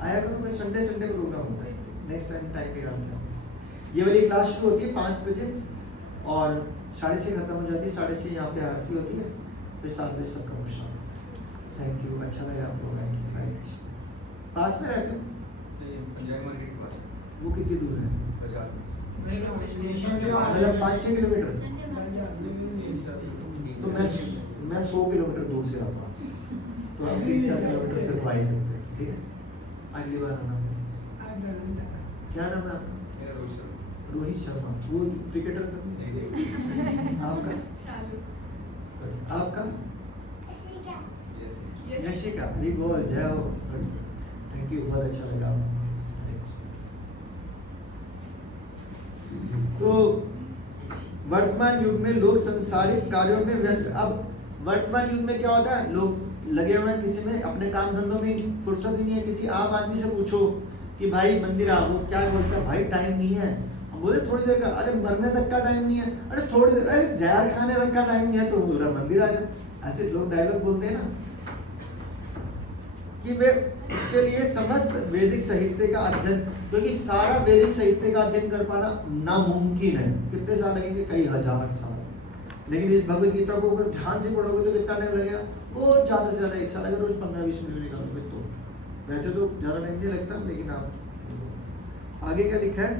आया करो, मैं संडे को प्रोग्राम होता है, नेक्स्ट टाइम पे आता हूँ। ये वाली क्लास शुरू होती है 5 बजे और 6:30 खत्म हो जाती है। 6:30 यहाँ पे आरती होती है, फिर 7 बजे सबका प्रसाद। थैंक यू, अच्छा लगा आप लोग। पास में रहते हो? वो कितनी दूर है? मतलब 5-6 किलोमीटर। तो मैं 100 किलोमीटर दूर से आता हूँ, तो आप 3-4 किलोमीटर से आ सकते हैं, ठीक है? अगली बार आना। क्या नाम है आपका? रोहित शर्मा, वो क्रिकेटर था। आपका? यशिका, अरे बोल जय हो। थैंक यू, बहुत अच्छा लगा। तो वर्तमान युग में लोग संसारिक कार्यों में व्यस्त। अब वर्तमान युग में क्या होता है, लोग लगे हुए हैं किसी में अपने काम धंधों में, फुर्सत ही नहीं है। किसी आम आदमी से पूछो कि भाई मंदिर आओ, वो क्या बोलता है, भाई टाइम नहीं है। हम बोले थोड़ी देर का, अरे मरने तक का टाइम नहीं है, अरे थोड़ी देर, अरे जहर खाने तक का टाइम नहीं है, तो पूरा मंदिर आ जाए। ऐसे लोग डायलॉग बोलते हैं ना, कि वे उसके लिए समस्त वैदिक साहित्य का अध्ययन, क्योंकि सारा वैदिक साहित्य का अध्ययन कर पाना नामुमकिन है। कितने साल लगेंगे? कई हजार साल। लेकिन इस भगवत गीता को अगर ध्यान से पढ़ोगे तो कितना टाइम लगेगा? वो ज्यादा से ज्यादा 1 साल लगेगा, रोज 15-20 मिनट निकालोगे तो। वैसे तो ज्यादा टाइम नहीं लगता, लेकिन आप आगे क्या लिखा है,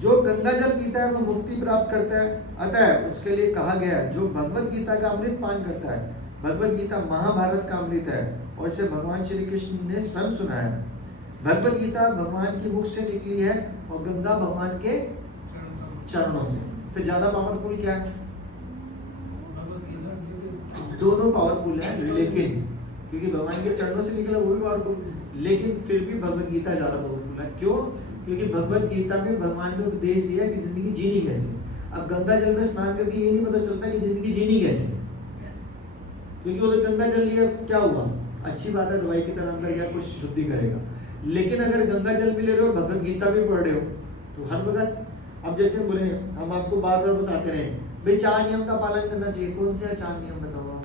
जो गंगा जल पीता है वो मुक्ति प्राप्त करता है, अतः उसके लिए कहा गया है जो भगवत गीता का अमृत पान करता है। भगवत गीता महाभारत का अमृत है और इसे भगवान श्री कृष्ण ने स्वयं सुनाया है। भगवत गीता भगवान के मुख से निकली है और गंगा भगवान के चरणों से। तो ज्यादा पावरफुल क्या है? दोनों पावरफुल है, लेकिन क्योंकि भगवान के चरणों से निकला वो भी पावरफुल, लेकिन फिर भी भगवत गीता ज्यादा पावरफुल है। क्यों? क्योंकि भगवत गीता में भगवान ने उपदेश दिया कि जिंदगी जीनी कैसे। अब गंगा जल में स्नान करके ये नहीं पता चलता कि जिंदगी जीनी कैसे, क्योंकि वो तो गंगा जल लिया, क्या हुआ, अच्छी बात है, दवाई की तरह अंदर गया, कुछ शुद्धि करेगा। लेकिन अगर गंगा जल भी ले रहे हो, भगवत गीता भी पढ़ रहे हो, तो हर वक्त, अब जैसे बोले हम आपको बार बार बताते रहे भाई 4 नियम का पालन करना चाहिए। कौन से 4 नियम बताओ आप?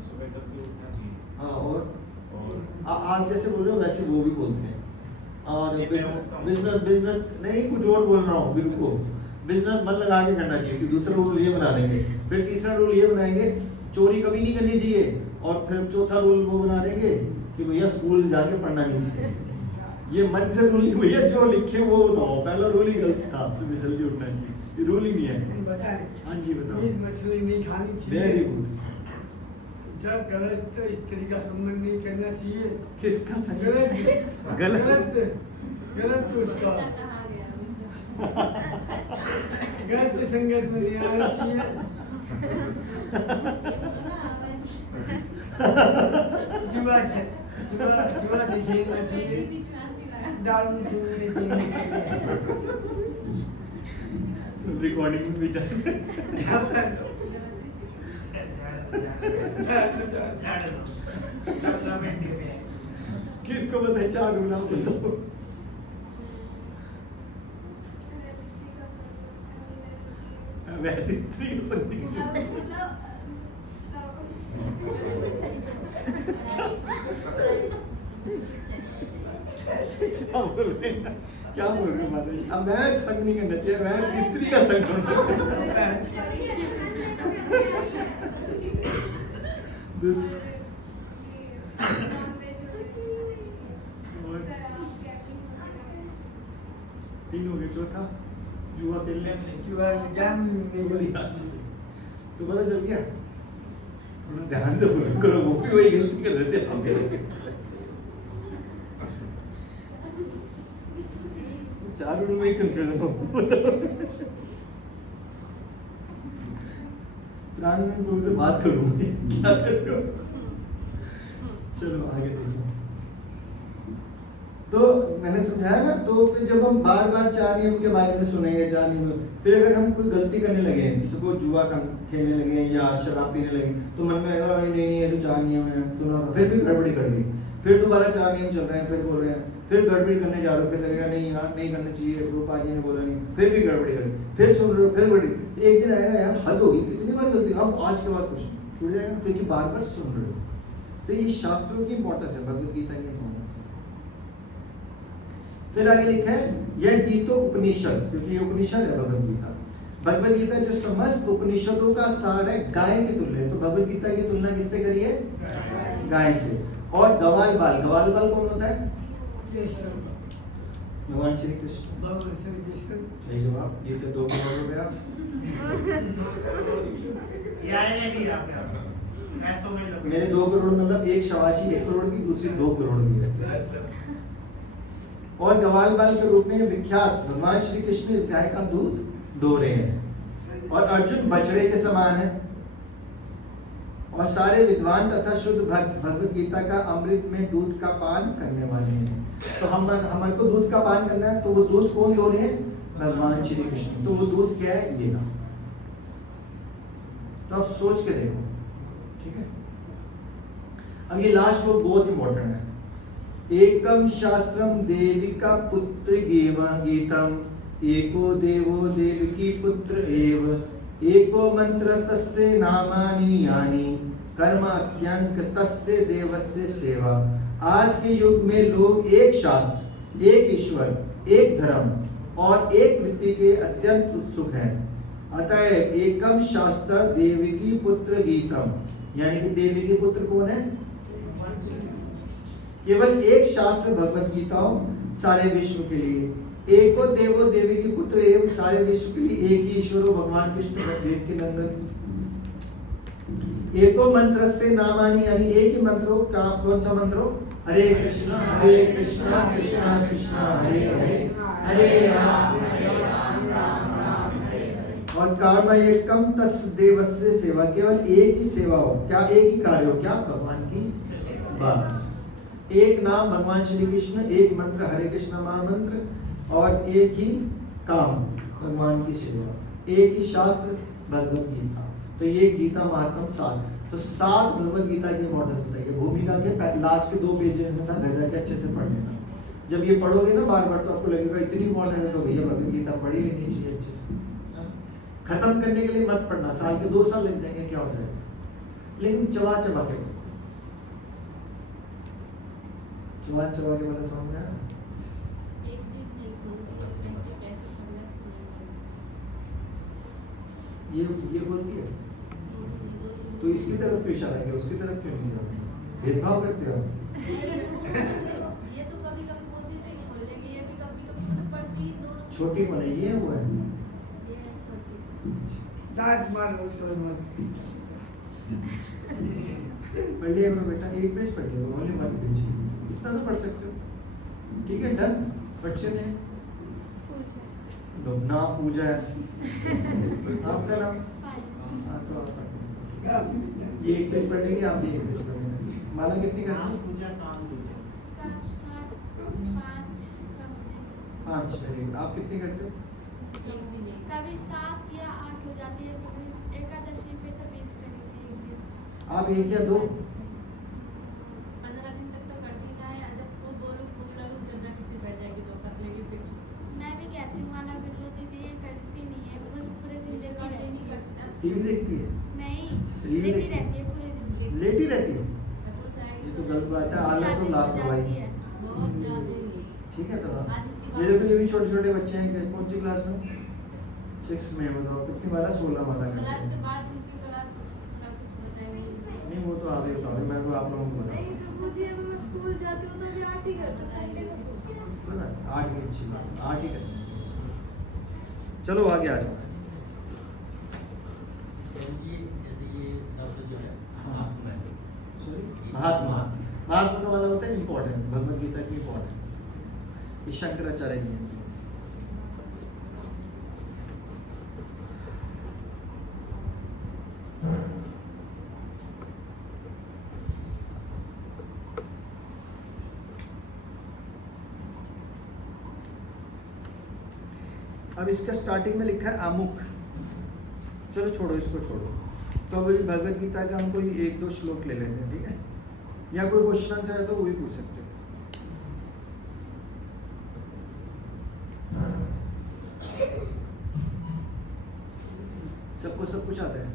सुबह जल्दी उठना चाहिए। हाँ, और आप जैसे बोल रहे हो वैसे वो भी बोलते हैं। और बिजनेस नहीं, कुछ और बोल रहा हूँ, बिल्कुल बिजनेस मन लगा के करना चाहिए। कि दूसरा रूल ये बना देंगे, फिर तीसरा रूल ये बनाएंगे चोरी कभी नहीं करनी चाहिए, और फिर चौथा रूल वो बना देंगे कि भैया स्कूल जाके पढ़ना नहीं चाहिए। ये मन से रूल, भैया जो लिखे वो बताओ, पहला रूल ही गलत था, सुबह जल्दी उठना चाहिए, ये रूल ही नहीं है। हाँ जी बताओ। मीट मछली नहीं खानी चाहिए। Very good. जब गलत स्त्री का संबंध नहीं करना चाहिए। किसका सच? गलत उसका गलत संगत में नहीं आना चाहिए। जुआ दिखे ना चाहिए, दारू नहीं पीनी चाहिए। रिकॉर्डिंग में भी किसको बताए 4 रूल आप बताओ। वैदिक स्त्री को क्या बोल रहे हो माता जी? अब वैद संग नहीं करना चाहिए, वैद स्त्री का संग करना अकेले चूहा ज्ञान नहीं बोली। तो पता चल गया। थोड़ा ध्यान से बोलो करो, वो भी वही गलती कर रहे थे हम भी। 4 मिनट में ही कंफ्यूजन हो। प्राण से बात करूँ क्या कर रहे हो? चलो आगे देखो। तो मैंने समझाया ना, तो फिर जब हम बार बार 4 नियम के बारे में सुनेंगे, 4 नियम, फिर अगर हम कोई गलती करने लगे, जैसे कोई जुआ खेलने लगे या शराब पीने लगे, तो मन में आएगा नहीं नहीं ये तो 4 नियम है, सुना था, फिर भी गड़बड़ी कर दी, फिर दोबारा 4 नियम चल रहे हैं, फिर बोल रहे हैं, फिर गड़बड़ी करने जा रहे हो, फिर लगेगा नहीं यार नहीं करना चाहिए, गुरुपा जी ने बोला नहीं, फिर भी गड़बड़ी कर, फिर सुन रहे हो, फिर गड़बड़ी, एक दिन आएगा यार हद होगी, कितनी बार गलती, हम आज के बाद कुछ छूट जाएगा, क्योंकि बार बार सुन रहे हो। तो ये शास्त्रों की इंपॉर्टेंस है, भगवद गीता की इंपॉर्टेंस है। फिर आगे लिखा है यह गीतो उपनिषद, क्योंकि ये उपनिषद है भगवद गीता। भगवद गीता जो समस्त उपनिषदों का सार है, गाय की तुल्य है। तो भगवद गीता की तुलना किससे करी है? गाय से। और गवाल बाल, गवाल बाल कौन होता है? भगवान श्री कृष्ण। भगवान श्री कृष्ण। सही जवाब, जीते 2 करोड़ रुपया। ये आएगा नहीं आपके पैसों में लगे। मेरे 2 करोड़ मतलब एक शवाशी 1 करोड़ की, दूसरी 2 करोड़ की है। और गवाल बाल के रूप में विख्यात भगवान श्री कृष्ण इस गाय का दूध दो रहे हैं, और अर्जुन बछड़े के समान है। और सारे विद्वान तथा शुद्ध भक्त भगवद गीता का अमृत में दूध का पान करने वाले हैं। तो हमारे को दूध का पान करना है, तो वो दूध कौन दो रहे हैं? भगवान श्री कृष्ण। तो वो दूध क्या है? ये ना। तो आप सोच के देखो, ठीक है। अब ये लास्ट वो बहुत इंपॉर्टेंट है। एकम शास्त्रम देविका पुत्र गीतम, एको देवो देवकी पुत्र एव, एको मंत्र तस्य नामानि यानि, कर्म अत्यंक तस्य देवस्य सेवा। आज के युग में लोग एक शास्त्र, एक ईश्वर, एक धर्म और एक वृत्ति के अत्यंत उत्सुक हैं। अतएव एकम शास्त्र देविकी पुत्र गीतम, यानी कि देवी के पुत्र कौन है? केवल एक शास्त्र भगवत गीता हो सारे विश्व के लिए। एको देवो देवी के पुत्र एवं, सारे विश्व के लिए एक ही ईश्वर हो भगवान कृष्ण देव के नंदन। एको मंत्र से नामानी, यानी एक ही मंत्र हो। कौन सा मंत्र हो? हरे कृष्णा कृष्णा कृष्णा हरे हरे, हरे राम राम राम हरे हरे। और कर्म एकम तस् देवस्य सेवा, केवल एक ही सेवा हो। क्या? एक ही कार्य हो। क्या? भगवान की बस। एक नाम भगवान श्री कृष्ण, एक मंत्र हरे कृष्ण महामंत्र, और एक ही काम भगवान की सेवा, एक ही शास्त्र भगवत गीता। तो ये गीता महात्म 7। तो 7 भगवत गीता की इंपॉर्टेंस बताइए। भूमिका के लास्ट के 2 पेजेस में था, घर जाके अच्छे से पढ़ लेना। जब ये पढ़ोगे ना बार बार, तो आपको लगेगा इतनी इंपॉर्टेंस है, तो भैया भगवत गीता पढ़ी लेनी चाहिए अच्छे से। खत्म करने के लिए मत पढ़ना, साल के 2 साल लग जाएंगे, क्या हो जाएगा। लेकिन चबा चबा के वाला समझ में आया? ये बोलती है तो इसकी तरफ क्यों इशारा किया, उसकी तरफ क्यों नहीं जाते? भेदभाव करते हो? ये तो कभी कभी बोलती तो ये बोल लेगी, ये भी कभी कभी मतलब पढ़ती दोनों। छोटी कौन है? ये वो है, ये है छोटी। दांत मारो तो मत। पढ़ लिया करो बेटा, एक पेज पढ़ लिया, ओनली 1 पेज, इतना तो पढ़ सकते हो। ठीक है, डन। क्वेश्चन है ना, पूजा है आपका नाम। हाँ तो आप ये एक पेज पढ़ लेंगे, आप भी एक पेज पढ़ेंगे। माला कितनी करते काम हैं? पूजा काम पूजा 5। Very good. आप कितनी करते हो? कभी 7 या 8 हो जाती है, कभी एकादशी पे तो 20 करेंगे एक दिन। आप 1 या 2? 15 दिन तक तो करती ना है, जब वो बोलूं खूब लड़ूं जब फिर बैठ जाएगी तो कर लेगी फिर। मैं भी कहती हूँ माला बिल्लो दीदी ये करती नहीं है, बस पूरे दिन लेटी कर रहती नहीं है। करती। टीवी देखती है? नहीं, रील लेटी देखती है? रहती है पूरे दिन। लेटी रहती है? तब से आएगी ये तो सो गलत बात है, जाएगी। आलस और लापरवाही। जाती है। बहुत ज्यादा ही। ठीक है। तो आज इसकी ये देखो, ये भी छोटे छोटे बच्चे हैं, कौन सी क्लास में? 6 में। बताओ कितनी माला? 16 माला करते क्लास के हैं। बाद उनकी क्लास थोड़ा कुछ बताएंगे। नहीं वो तो आप ही बताओ, मैं तो आप लोगों को बताऊँ। मुझे मैं स्कूल जाती हूँ तो भी 8 ही करती हूँ, संडे को सोती हूँ। 8 की अच्छी बात, 8 ही करते हैं। चलो आगे आ जाओ। जैसे ये शब्द जो है हाँ। आत्मा है, सॉरी, महात्मा। महात्मा का मतलब होता है इम्पोर्टेंट, भगवत गीता की इम्पोर्टेंस। ये शंकराचार्य जी हैं। अब इसका स्टार्टिंग में लिखा है अमुक। चलो छोड़ो, इसको छोड़ो। तो अब ये भगवत गीता का हम कोई 1-2 श्लोक ले लेते हैं, ठीक है? या कोई क्वेश्चन आंसर है तो वो भी पूछ सकते हो। सबको सब कुछ आता है?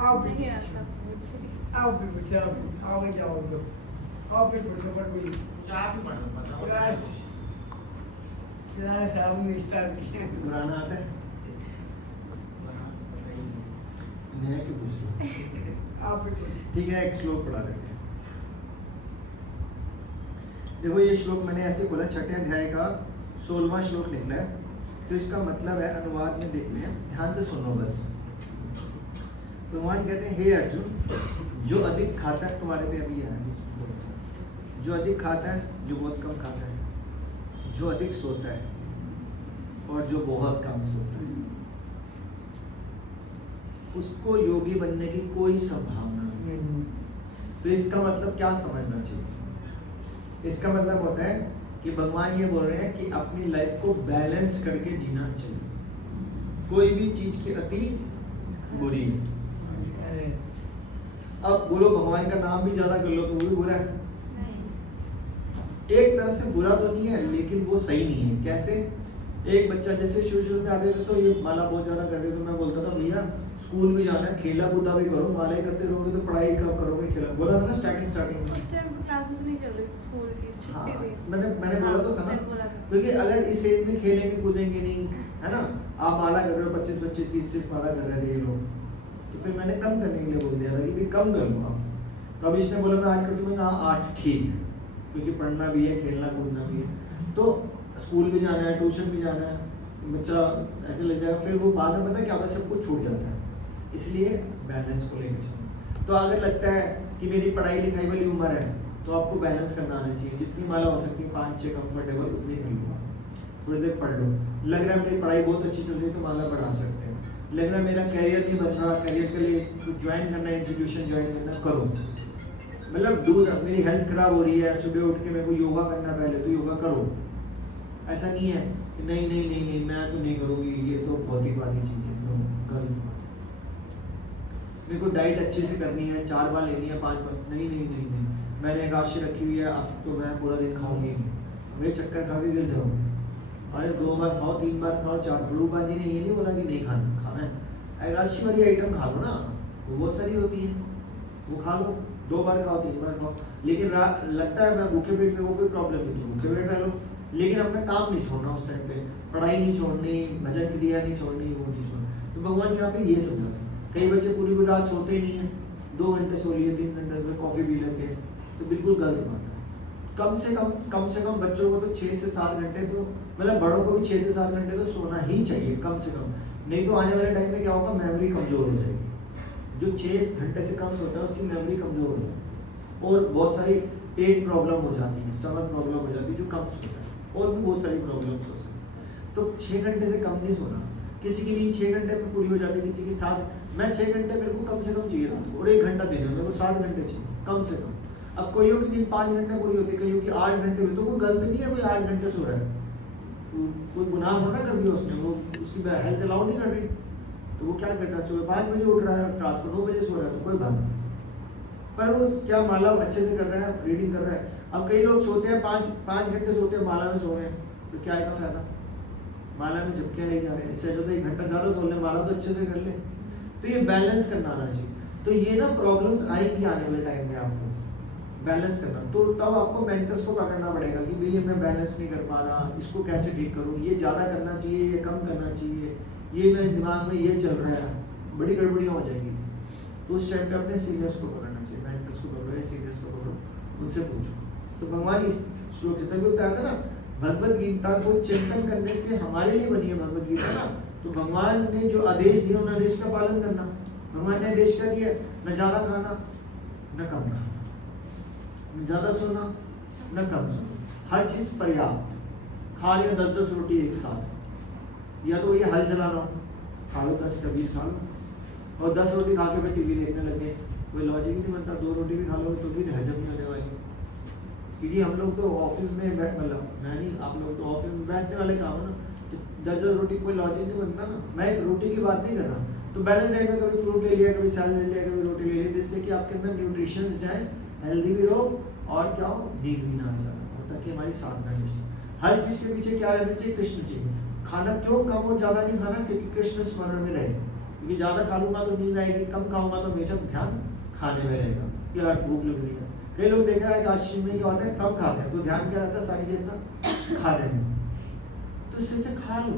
आप नहीं आता मुझे। आप भी पूछे, आप आओगे जाओ तो आप भी पूछो पर कोई कुछ आप ही पढ़ो, बताओ। क्लास हम स्टार्ट किए। पुराना आता है? नया क्यों पूछ रहे हो? आप भी पूछो। ठीक है, एक श्लोक पढ़ा देते हैं। देखो ये श्लोक मैंने ऐसे खोला, 6ठे अध्याय का 16वां श्लोक निकला है। तो इसका मतलब है, अनुवाद में देखते हैं, ध्यान से सुनो बस। भगवान कहते हैं, हे अर्जुन, जो अधिक खाता है, तुम्हारे पे अभी है, जो अधिक खाता है, जो बहुत कम खाता है, जो अधिक सोता है और जो बहुत कम सोता है, उसको योगी बनने की कोई संभावना नहीं। तो इसका मतलब क्या समझना चाहिए? इसका मतलब होता है कि भगवान ये बोल रहे हैं कि अपनी लाइफ को बैलेंस करके जीना चाहिए। कोई भी चीज की अति बुरी है। अरे अब बोलो भगवान का नाम भी ज्यादा कर लो तो वो भी बुरा है। नहीं। एक तरह से बुरा तो नहीं है, लेकिन वो सही नहीं है। कैसे? एक बच्चा जैसे शुरू में आते थे तो ये माला बहुत ज्यादा करते, तो मैं बोलता था भैया स्कूल भी जाना है, खेला कूदा भी करो, माला ही करते रहोगे तो पढ़ाई कब करोगे? खेला बोला था ना स्टार्टिंग में। उस टाइम क्लासेस नहीं चल रही थी स्कूल की, हाँ, छुट्टी थी। मैंने बोला तो उस था ना, टाइम बोला था। क्योंकि अगर इस एज में खेलेंगे कूदेंगे नहीं, है ना, आप माला कर रहे हो 25-25 30 माला कर रहे थे ये लोग, तो फिर मैंने कम करने के लिए बोल दिया था कि भाई कम कर लो आप। तो अब इसने बोला मैं 8 कर दूं, मैंने कहा 8 ठीक है, क्योंकि पढ़ना भी है, खेलना कूदना भी है, तो स्कूल भी जाना है, ट्यूशन भी जाना है, बच्चा ऐसे लग जाएगा, फिर वो बाद में पता है क्या होता है, सब कुछ छूट जाता है। इसलिए बैलेंस को लेकर चलो। तो अगर लगता है कि मेरी पढ़ाई लिखाई वाली उम्र है, तो आपको बैलेंस करना आना चाहिए। जितनी माला हो सकती है 5-6 कंफर्टेबल उतनी कर लो, थोड़ी देर पढ़ लो। लग रहा है मेरी पढ़ाई बहुत अच्छी चल रही है तो माला बढ़ा सकते हैं। लग रहा है मेरा कैरियर नहीं बन रहा, कैरियर के लिए कुछ ज्वाइन करना है, इंस्टीट्यूशन ज्वाइन करना, करो। मतलब डू, मेरी हेल्थ खराब हो रही है, सुबह उठ के मेरे को योगा करना, पहले तो योगा करो। ऐसा नहीं है कि नहीं नहीं नहीं नहीं मैं तो नहीं करूँगी, ये तो भौतिकवादी चीज़ है, गलत बात है। मेरे को डाइट अच्छे से करनी है, 4 बार लेनी है, 5 बार नहीं नहीं नहीं नहीं, मैंने एकादशी रखी हुई है, अब तो मैं पूरा दिन खाऊंगी नहीं। वे चक्कर खा के गिर जाओगे। अरे 2 बार खाओ, 3 बार खाओ, 4 प्रभुपाद जी ने ये नहीं बोला कि नहीं खाना है। एकादशी वाली आइटम खा लो ना, वो बहुत सारी होती है, वो खा लो, 2 बार खाओ, 3 बार खाओ। लेकिन लगता है मैं भूखे पेट में, वो कोई प्रॉब्लम नहीं, तो भूखे पेट रह लो, लेकिन अपना काम नहीं छोड़ना उस टाइम पे, पढ़ाई नहीं छोड़नी, भजन क्रिया नहीं छोड़नी, वो नहीं छोड़ना। तो भगवान यहाँ पे ये समझाते हैं। कई बच्चे पूरी रात सोते ही नहीं है, 2 घंटे सो लिए, 3 घंटे में कॉफी पी लेते हैं, तो बिल्कुल गलत बात है। कम से कम बच्चों को तो 6 से 7 घंटे, तो मतलब बड़ों को भी 6 से 7 घंटे तो सोना ही चाहिए कम से कम। नहीं तो आने वाले टाइम में क्या होगा, मेमोरी कमजोर हो जाएगी। जो 6 घंटे से कम सोता है उसकी मेमोरी कमजोर हो जाती है, और बहुत सारी पेट प्रॉब्लम हो जाती है, स्टमक प्रॉब्लम हो जाती है जो कम सोता है, और भी बहुत सारी प्रॉब्लम्स हो सकती है। तो 6 घंटे से कम नहीं सोना। किसी की नींद 6 घंटे में पूरी हो जाती है, किसी की 7। मैं 6 घंटे मेरे को कम से कम चाहिए था, और 1 घंटा देना, मेरे को 7 घंटे चाहिए कम से कम। अब कोईयों की नींद 5 घंटे पूरी होती है, कईयों की 8 घंटे में, तो कोई गलत नहीं है कोई 8 घंटे सो रहा है, कोई गुनाह थोड़ा कर दिया उसने, वो उसकी हेल्थ अलाउ नहीं कर रही, तो वो क्या कर रहा है, सुबह 5 बजे उठ रहा है, रात को 9 बजे सो रहा है, तो कोई बात नहीं। पर वो क्या माला अच्छे से कर रहा है, रीडिंग कर रहा है। अब कई लोग सोते हैं 5 घंटे सोते हैं, माला में सो रहे हैं, तो क्या है का फायदा, माला में झपके नहीं जा रहे हैं। इससे जो 1 घंटा ज़्यादा सो ले, माला तो अच्छे से कर ले। तो ये बैलेंस करना आना चाहिए। तो ये ना प्रॉब्लम आएंगी आने वाले टाइम में, आपको बैलेंस करना। तो तब आपको मेंटर्स को पकड़ना पड़ेगा कि भाई मैं बैलेंस नहीं कर पा रहा, इसको कैसे ठीक करूँ, ये ज़्यादा करना चाहिए, ये कम करना चाहिए, ये मेरे दिमाग में ये चल रहा है, बड़ी गड़बड़ियाँ हो जाएगी। तो उस टाइम पे अपने सीनियर्स को पकड़ना चाहिए, मेंटर्स को पकड़ो या सीनियर्स को पकड़ो, उनसे पूछो। तो भगवान इस श्लोक से तभी बताया था ना भगवत गीता को चिंतन करने से हमारे लिए बनी है भगवत गीता ना। तो भगवान ने जो आदेश दिए उन आदेश का पालन करना। भगवान ने आदेश क्या दिया? न ज्यादा खाना न कम खाना, न ज्यादा सोना न कम सोना, हर चीज पर्याप्त। खा लिया 10-10 रोटी एक साथ, या तो ये हल चलाना, खा लो 10 या 20 खा लो, और 10 रोटी खा के फिर टीवी देखने लगे, कोई लॉजिक ही नहीं बनता। 2 रोटी भी खा लो तो भी हजम नहीं होने वाली। क्योंकि हम लोग तो ऑफिस में मतलब मैं नहीं, आप लोग तो ऑफिस में बैठने वाले काम है ना, तो 10-10 रोटी कोई लॉजिक नहीं बनता ना। मैं एक रोटी की बात नहीं कर रहा, तो बैलेंस डाइट में कभी फ्रूट ले लिया, कभी सैलड ले लिया, कभी रोटी ले ली, जिससे कि आपके अंदर न्यूट्रिशंस जाए, हेल्दी भी रहो और क्या हो, वीक भी ना आ जाना, और ताकि हमारी साधना है। हर चीज के पीछे क्या रहना चाहिए? कृष्ण चाहिए। खाना क्यों कम और ज्यादा नहीं खाना? क्योंकि कृष्ण स्मरण में रहे। क्योंकि ज्यादा खा लूंगा तो नींद आएगी, कम खाऊंगा तो हमेशा ध्यान खाने में रहेगा, यार भूख लग रही है। कई लोग देखा है काशी में क्या होता है, कम खाते हैं तो ध्यान क्या रहता है, सारी चीज ना खाने में। तो इससे अच्छा खा लो।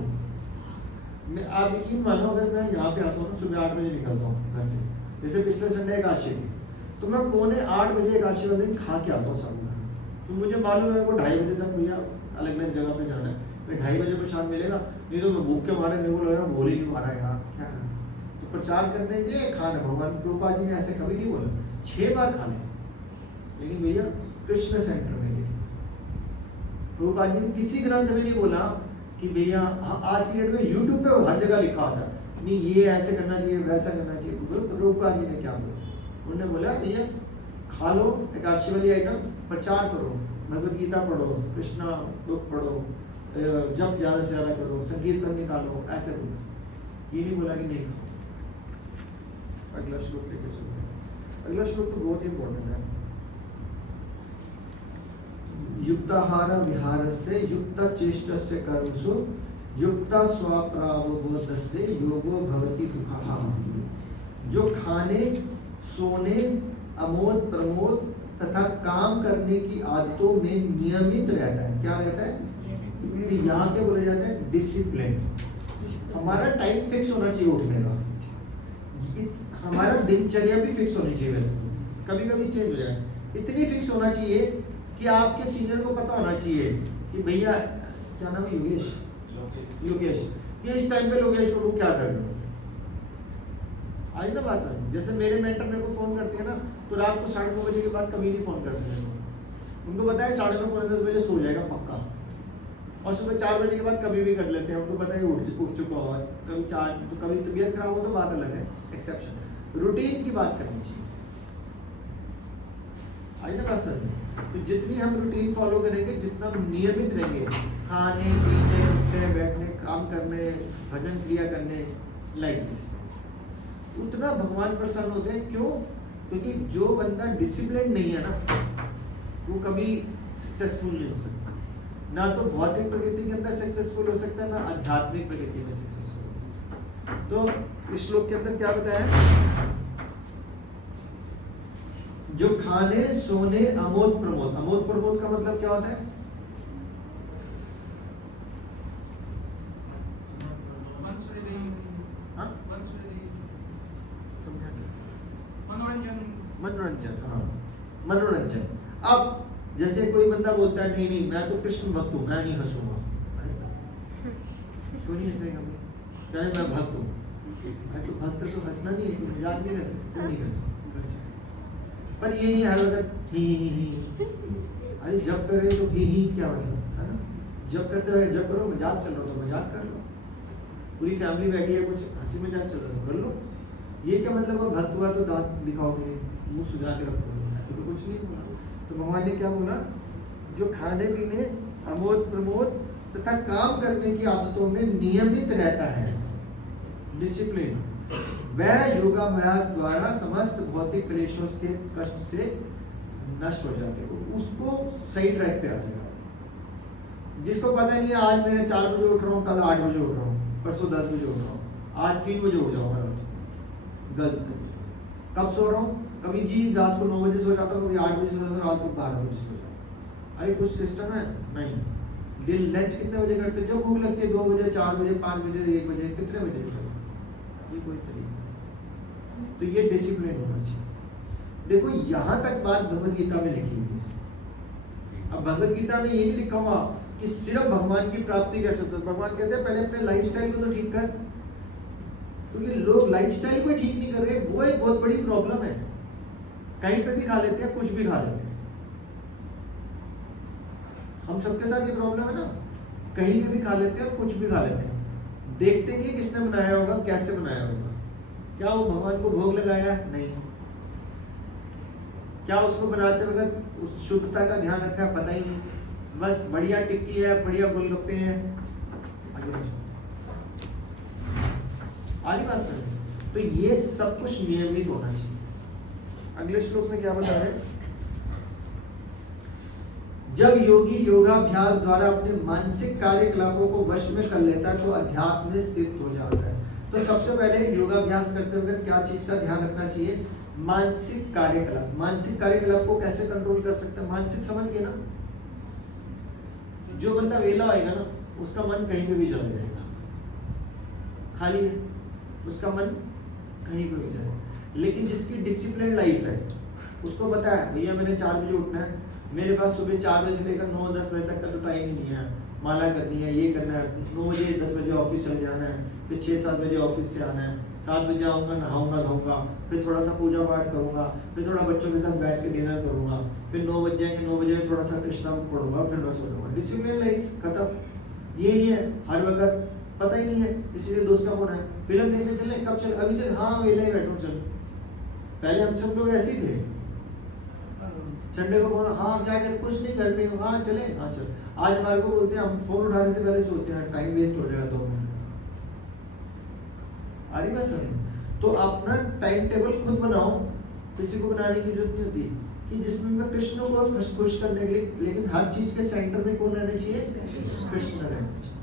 मैं आप यकीन मानो, अगर मैं यहाँ पे आता हूँ ना, सुबह 8 बजे निकलता हूँ घर से, जैसे पिछले संडे एकादशी थी, तो मैं 7:45 बजे एकादशी वाले दिन खा के आता हूँ सब। तो मुझे मालूम है मेरे को 2:30 बजे तक भैया अलग अलग जगह पे जाना है, मैं 2:30 बजे प्रसाद मिलेगा, नहीं तो मैं भूख के मारे मेरे को लग रहा बोल ही नहीं मारा यार क्या है। तो प्रचार करने के खाना, भगवान प्रभुपाद जी ने ऐसे कभी नहीं बोला 6 बार खा लें, लेकिन भैया कृष्ण सेंटर में प्रभुपाद जी ने किसी ग्रंथ में नहीं बोला कि भैया आज की डेट में यूट्यूब पे हर जगह लिखा होता है नहीं ये ऐसे करना चाहिए वैसा करना चाहिए। प्रभुपाद जी ने क्या बोला? उन्होंने बोला भैया खा लो एकादशी वाली आइटम, प्रचार करो, भगवत गीता पढ़ो, कृष्णा बुक पढ़ो, जब ज्यादा से ज्यादा करो, संकीर्तन निकालो, ऐसे बोला। ये नहीं बोला कि नहीं खाओ। अगला श्लोक लेके चलते हैं। अगला श्लोक तो बहुत ही इंपॉर्टेंट है। युक्ताहार विहारस्य युक्त चेष्टस्य कर्मसु युक्त स्वप्रावबोधस्य योगो भवति दुःखः। जो खाने, सोने, अमोद प्रमोद तथा काम करने की आदतों में नियमित रहता है। क्या रहता है? यहाँ पे बोला जाता है डिसिप्लिन। हमारा टाइम फिक्स होना चाहिए उठने का, हमारा दिनचर्या भी फिक्स होनी चाहिए। वैसे कभी कभी चेंज हो जाए, इतनी फिक्स होना चाहिए कि आपके सीनियर को पता होना चाहिए कि भैया क्या नाम है, योगेश, ये इस टाइम पे लोगेश को क्या कर रहे हो। आई ना बात समझ? जैसे मेरे मेंटर मेरे को फोन करते हैं ना, तो रात को 9:30 बजे के बाद कभी नहीं फोन करते मेरे को। उनको पता है 9:30 पौने 10 बजे सो जाएगा पक्का, और सुबह 4 बजे के बाद कभी भी कर लेते हैं। उनको पता है उठ चुका हुआ है। कभी 4 तो कभी तबीयत खराब हो तो बात अलग है, एक्सेप्शन। रूटीन की बात करनी चाहिए। आई ना बात समझ? तो जितनी हम रूटीन फॉलो करेंगे, जितना हम नियमित रहेंगे खाने पीने, उठने बैठने, काम करने, भजन क्रिया करने, लाइक दिस, उतना भगवान प्रसन्न होते हैं। क्यों? क्योंकि जो बंदा डिसिप्लिन नहीं है ना, वो कभी सक्सेसफुल नहीं हो सकता। ना तो भौतिक प्रकृति के अंदर सक्सेसफुल हो सकता है, ना आध्यात्मिक प्रकृति में सक्सेसफुल हो सकता है। तो इस श्लोक के अंदर क्या बताया? जो खाने, सोने, अमोद प्रमोद। अमोद प्रमोद का मतलब क्या होता है? मनोरंजन। हाँ, मनोरंजन। अब जैसे कोई बंदा बोलता है नहीं नहीं मैं तो कृष्ण भक्त हूँ, मैं नहीं हंसूंगा। क्यों नहीं हंसेगा? चाहे मैं भक्त हूँ, मैं तो भक्त तो हंसना नहीं है, मजाक नहीं कर सकते, क्यों नहीं कर सकते? पर ये नहीं हर वक्त ही। अरे जब कर रहे तो ही क्या मतलब है ना? जब करते हुए जब करो, मजाक चल रहा तो मजाक कर लो, पूरी फैमिली बैठी है कुछ हंसी मजाक चल रहा तो कर लो। ये क्या मतलब है? भक्त हुआ तो दांत दिखाओगे, मुंह सुझा के रखोगे, ऐसा तो कुछ नहीं बोला। तो भगवान ने क्या बोला? जो खाने पीने, अमोद प्रमोद तथा काम करने की आदतों में नियमित रहता है, डिसिप्लिन, वह योगाभ्यास द्वारा समस्त भौतिक क्लेशों के कष्ट से नष्ट हो जाते हैं। उसको सही ट्रैक पे आ जाएगा। जिसको पता नहीं है आज मैंने 4 बजे उठ रहा हूँ, कल 8 बजे उठ रहा हूँ, परसों 10 बजे उठ रहा हूँ, आज 3 बजे उठ जाऊंगा रात को, गलत। कब सो रहा हूँ? कभी जी रात को 9 बजे सो जाता हूँ, कभी 8 बजे सो जाता हूँ, रात को 12 बजे सो जाता हूँ। अरे कुछ सिस्टम है नहीं। दिन लंच कितने बजे करते हैं? जब भूख लगती है, 2 बजे, 4 बजे, 5 बजे, 1 बजे, कितने बजे करते? ये कोई तरीका। तो ये डिसिप्लिन होना चाहिए। देखो यहाँ तक बात भगवत गीता में लिखी हुई है। अब भगवत गीता में ये नहीं लिखा हुआ कि कि सिर्फ भगवान की प्राप्ति कैसे होती है। भगवान कहते हैं पहले अपने लाइफस्टाइल को तो ठीक कर, क्योंकि लोग लाइफस्टाइल को ठीक नहीं कर रहे, वो एक बहुत बड़ी प्रॉब्लम है। कहीं पे भी खा लेते हैं, कुछ भी खा लेते हैं। हम सबके साथ ये प्रॉब्लम है ना, कहीं पे भी खा लेते हैं और कुछ भी खा लेते हैं। देखते नहीं किसने बनाया होगा, कैसे बनाया होगा, क्या वो भगवान को भोग लगाया है, नहीं, क्या उसको बनाते वक्त उस शुद्धता का ध्यान रखा है, पता ही नहीं, बस बढ़िया टिक्की है, बढ़िया गोलगप्पे हैं, आगे बात करें। तो ये सब कुछ नियमित होना चाहिए। अगले श्लोक में क्या बता रहे हैं, जब योगी योगाभ्यास द्वारा अपने मानसिक कार्यकलापों को वश में कर लेता है तो अध्यात्म में स्थित हो जाता है। तो सबसे पहले योगाभ्यास करते वक्त क्या चीज का ध्यान रखना चाहिए, मानसिक कार्यकलाप। मानसिक कार्यकलाप को कैसे कंट्रोल कर सकते हैं, मानसिक समझ गए ना, जो बंदा वेला होएगा ना उसका मन कहीं पे भी चला जाएगा, खाली है उसका मन कहीं पे भी जाएगा। लेकिन जिसकी डिसिप्लिन लाइफ है उसको पता है भैया मैंने 4 बजे उठना है, मेरे पास सुबह 4 बजे से लेकर 9-10 बजे तक का तो टाइम ही नहीं है, माला करनी है, ये करना है, 9 बजे 10 बजे ऑफिस चले जाना है, फिर 6-7 बजे ऑफिस से आना है, 7 बजे आऊँगा, नहाऊंगा धोऊंगा, फिर थोड़ा सा पूजा पाठ करूंगा, फिर थोड़ा बच्चों के साथ बैठ के डिनर करूंगा, फिर 9 बज जाएंगे, 9 बजे थोड़ा सा कृष्णा पढ़ूंगा, फिर मैं सो जाऊंगा। डिसिप्लिन लाइफ खत्म। ये नहीं है हर वक्त, पता ही नहीं है, इसीलिए दोस्त का फोन है, फिल्म देखने चले, कब चल, अभी चल, हाँ वेला ही बैठो चल। पहले हम सब लोग ऐसे ही थे, संडे को फोन, हाँ क्या कर, कुछ नहीं कर रहे हो, हाँ चले, हाँ चल। आज हमारे को बोलते हैं, हम फोन उठाने से पहले सोचते हैं टाइम वेस्ट हो जाएगा 2 मिनट। आ रही बात समझ? तो अपना टाइम टेबल खुद बनाओ, किसी को बनाने की जरूरत नहीं होती, कि जिसमें मैं कृष्ण को खुश करने के लिए, लेकिन हर चीज के सेंटर में कौन रहना चाहिए, कृष्ण रहना चाहिए।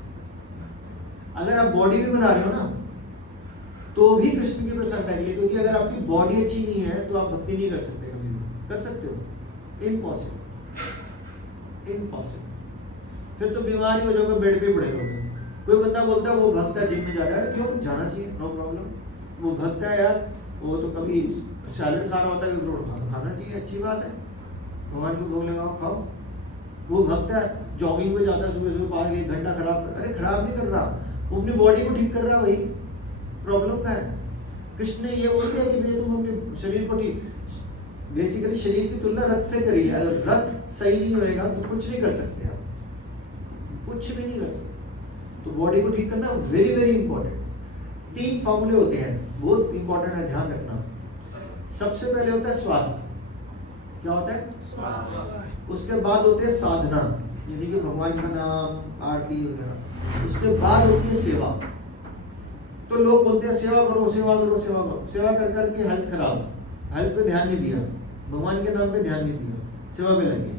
अगर आप बॉडी भी बना रहे हो ना तो भी कृष्ण की प्रसन्नता के लिए, क्योंकि अगर आपकी बॉडी अच्छी नहीं है तो आप भक्ति नहीं कर सकते, कभी भी कर सकते हो, इम्पॉसिबल, इम्पॉसिबल। फिर तो बीमार ही हो जाओगे, बेड पे पड़े रहोगे। कोई बंदा बोलता है वो भक्त है, जिम में जा रहा है, क्यों जाना चाहिए, नो प्रॉब्लम, वो भक्त है यार, वो तो कभी सैलेड खा रहा होता है, कभी रोटी खाना चाहिए, अच्छी बात है, भगवान को भोग लगाओ, खाओ। वो भक्त है, जॉगिंग में जाता है सुबह सुबह, पार 1 घंटा खराब, अरे खराब नहीं कर रहा, वो अपनी बॉडी को ठीक कर रहा है भाई, प्रॉब्लम क्या है। कृष्ण ने ये बोल दिया कि भैया तुम अपने शरीर को ठीक, बेसिकली शरीर की तुलना रथ से करी है, अगर रथ सही नहीं होएगा तो कुछ नहीं कर सकते आप, कुछ भी नहीं कर सकते। तो बॉडी को ठीक करना वेरी वेरी इंपॉर्टेंट। 3 फॉर्मूले होते हैं, बहुत इंपॉर्टेंट है, ध्यान रखना। सबसे पहले होता है स्वास्थ्य, क्या होता है स्वास्थ्य। उसके बाद होते हैं साधना, यानी कि भगवान का नाम, आरती वगैरह। उसके बाद होती है सेवा। तो लोग बोलते हैं सेवा करो सेवा करो सेवा करो, सेवा कर करके हेल्थ खराब, हेल्थ पे ध्यान नहीं दिया, भगवान के नाम पे ध्यान नहीं दिया, सेवा में लगे।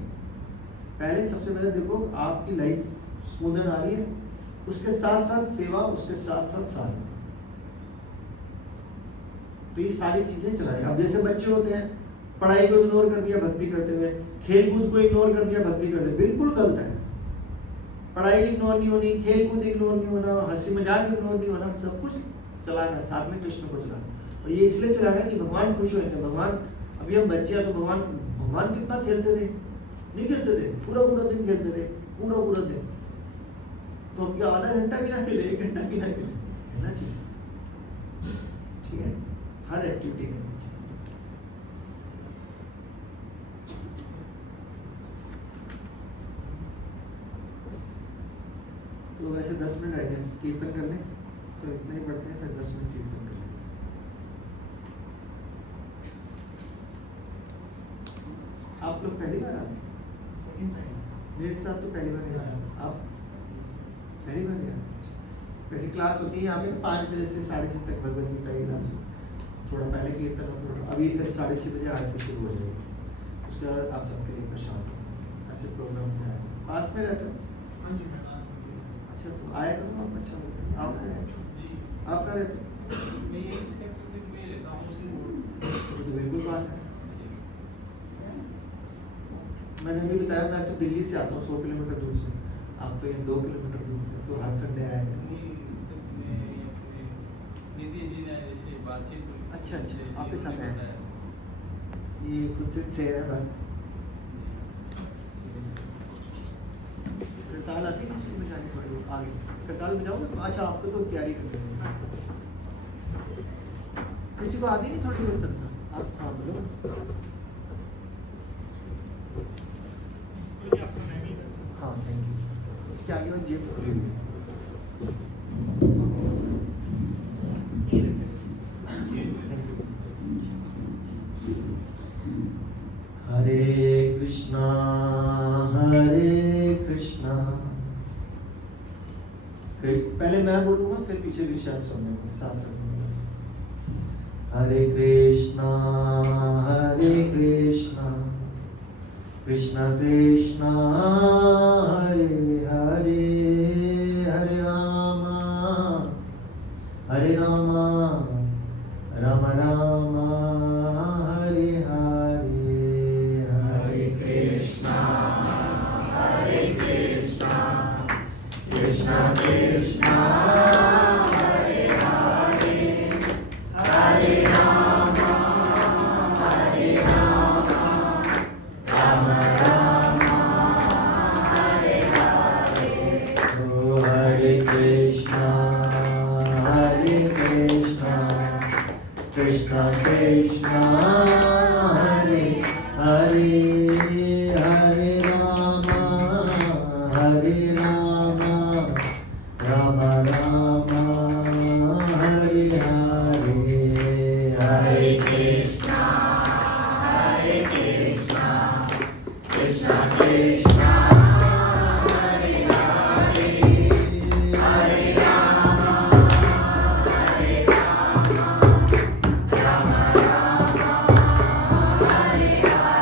पहले सबसे पहले देखो आपकी लाइफ स्मूदन आ रही है, उसके साथ साथ सेवा, उसके साथ साथ साधना। तो ये सारी चीजें चलाएं। अब जैसे बच्चे होते हैं, पढ़ाई को इग्नोर कर दिया भक्ति करते हुए, खेल कूद को इग्नोर कर दिया भक्ति करते हुए, बिल्कुल गलत है। पढ़ाई इग्नोर नहीं होनी, खेल कूद इग्नोर नहीं होना, हंसी मजाक इग्नोर नहीं होना, सब कुछ चलाना, साथ में कृष्ण को चलाना। और ये इसलिए चलाना कि भगवान खुश होंगे। भगवान, अभी हम बच्चे हैं तो भगवान कितना खेलते थे, नहीं खेलते थे, पूरा पूरा दिन खेलते थे, पूरा पूरा दिन। तो हम क्या आधा घंटा भी ना खेले, 1 घंटा भी ना खेले, खेलना चाहिए, ठीक है, हर एक्टिविटी करनी चाहिए। तो वैसे 10 मिनट रह गए, कीर्तन कर लें, तो इतना ही पढ़ते हैं, फिर 10 मिनट कीर्तन कर लें। आप लोग पहली बार आए? मेरे साथ तो पहली बार आए, आप पहली बार आए? वैसे क्लास होती है यहाँ पे 5 बजे से 6:30 तक भगवद गीता की क्लास हो, थोड़ा पहले कीर्तन हो, थोड़ा अभी फिर 6:30 बजे आरती शुरू हो जाएगी, उसके बाद आप सबके लिए प्रसाद, ऐसे प्रोग्राम है। पास में रहते हो? अच्छा, तो आया करो आप, अच्छा लगता है। आप कहाँ रहते हो? तो बिल्कुल पास है। मैंने अभी बताया, मैं तो दिल्ली से आता हूँ 100 किलोमीटर दूर से, आप तो ये 2 किलोमीटर दूर से, तो हर संडे आया करें। अच्छा अच्छा, आपके साथ है, ये खुद से शेयर है बात। करताल आती है किसी को बजानी थोड़ी बहुत आगे करताल बजाओगे? अच्छा आपको तो तैयारी करनी है। किसी को आती नहीं थोड़ी बहुत करताल? आप हाँ बोलो। हाँ थैंक यू। इसके आगे वो जेब खुली हुई है। हरे कृष्णा पहले मैं बोलूंगा फिर पीछे पीछे आप सुनने साथ साथ। हरे कृष्णा कृष्णा कृष्णा हरे हरे हरे रामा राम राम हरे हरे हरे कृष्णा कृष्णा कृष्णा हरे हरे हरे राम राम राम हरे हरे। ओ हरे कृष्णा कृष्णा कृष्णा हरे हरे हरे राम राम राम हरे हरे हरे कृष्णा कृष्णा कृष्णा हरे हरे हरे राम राम हरे हरे।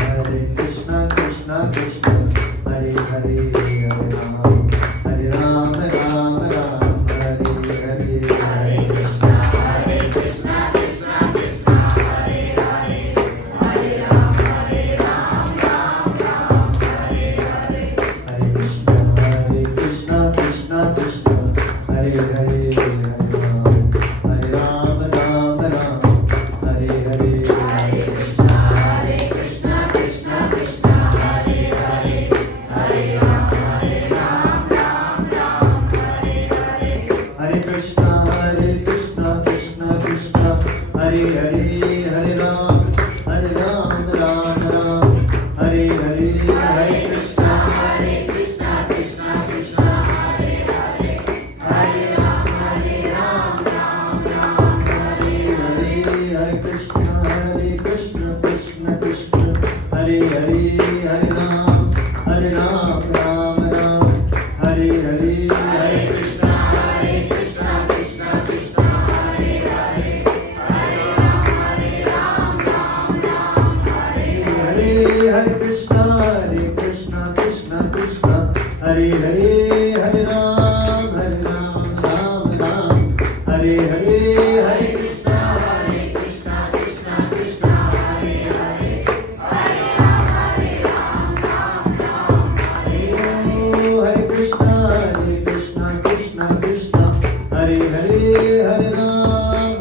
हरे कृष्णा कृष्णा कृष्णा हरे हरे हरे राम राम हरे हरे। हरे कृष्णा कृष्णा कृष्णा हरे हरे हरे राम राम हरे हरे। हरे कृष्णा कृष्णा कृष्णा हरे हरे हरे राम हरे हरे। हरे कृष्णा कृष्णा कृष्णा हरे हरे हरे राम हरे हरे। हरे कृष्णा कृष्णा कृष्णा हरे हरे हरे राम राम हरे हरे। हरे कृष्णा कृष्णा कृष्णा हरे हरे हरे राम राम हरे हरे। हरे कृष्णा कृष्णा कृष्णा हरे हरे हरे राम राम हरे हरे। हरे कृष्णा कृष्णा कृष्णा हरे हरे हरे राम हरे हरे। हरे कृष्णा कृष्णा कृष्णा हरे हरे हरे राम हरे हरे। हरे कृष्णा कृष्णा कृष्णा हरे हरे हरे राम हरे हरे। हरे कृष्णा कृष्णा कृष्णा हरे हरे हरे राम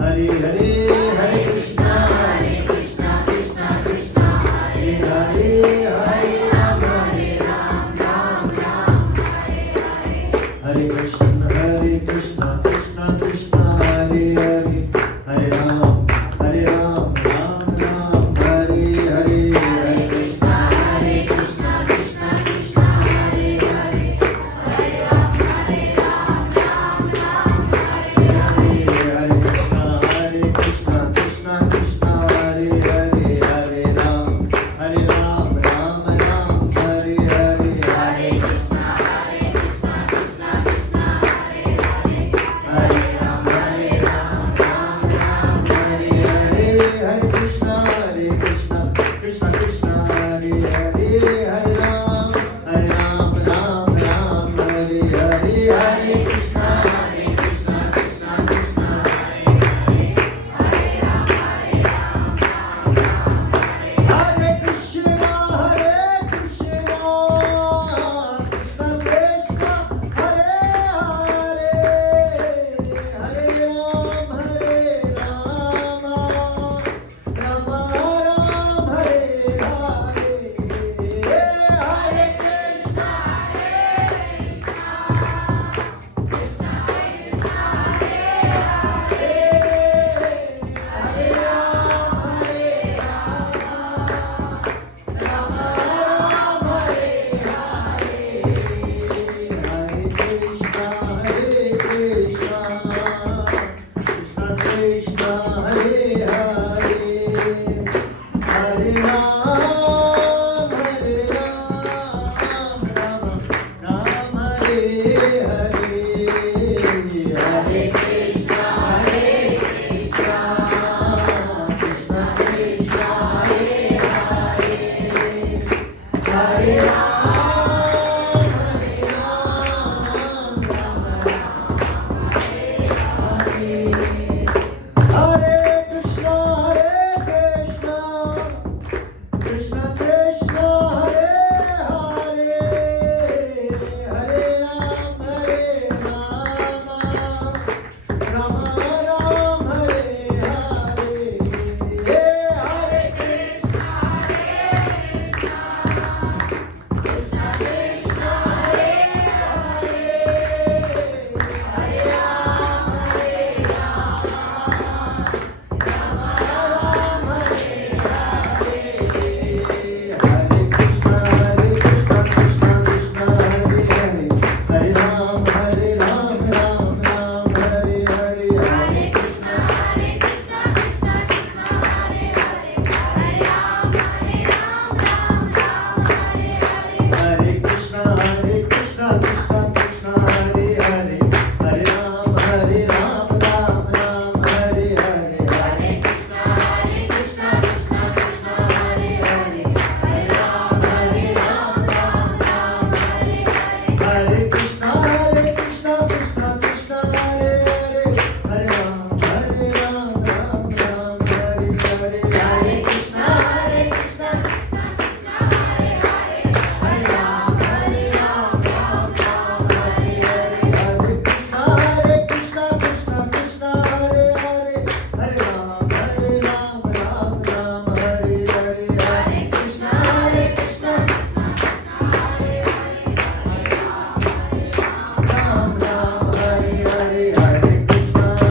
हरे हरे। हरे कृष्णा कृष्णा कृष्णा हरे हरे हरे राम राम हरे हरे। हरे कृष्णा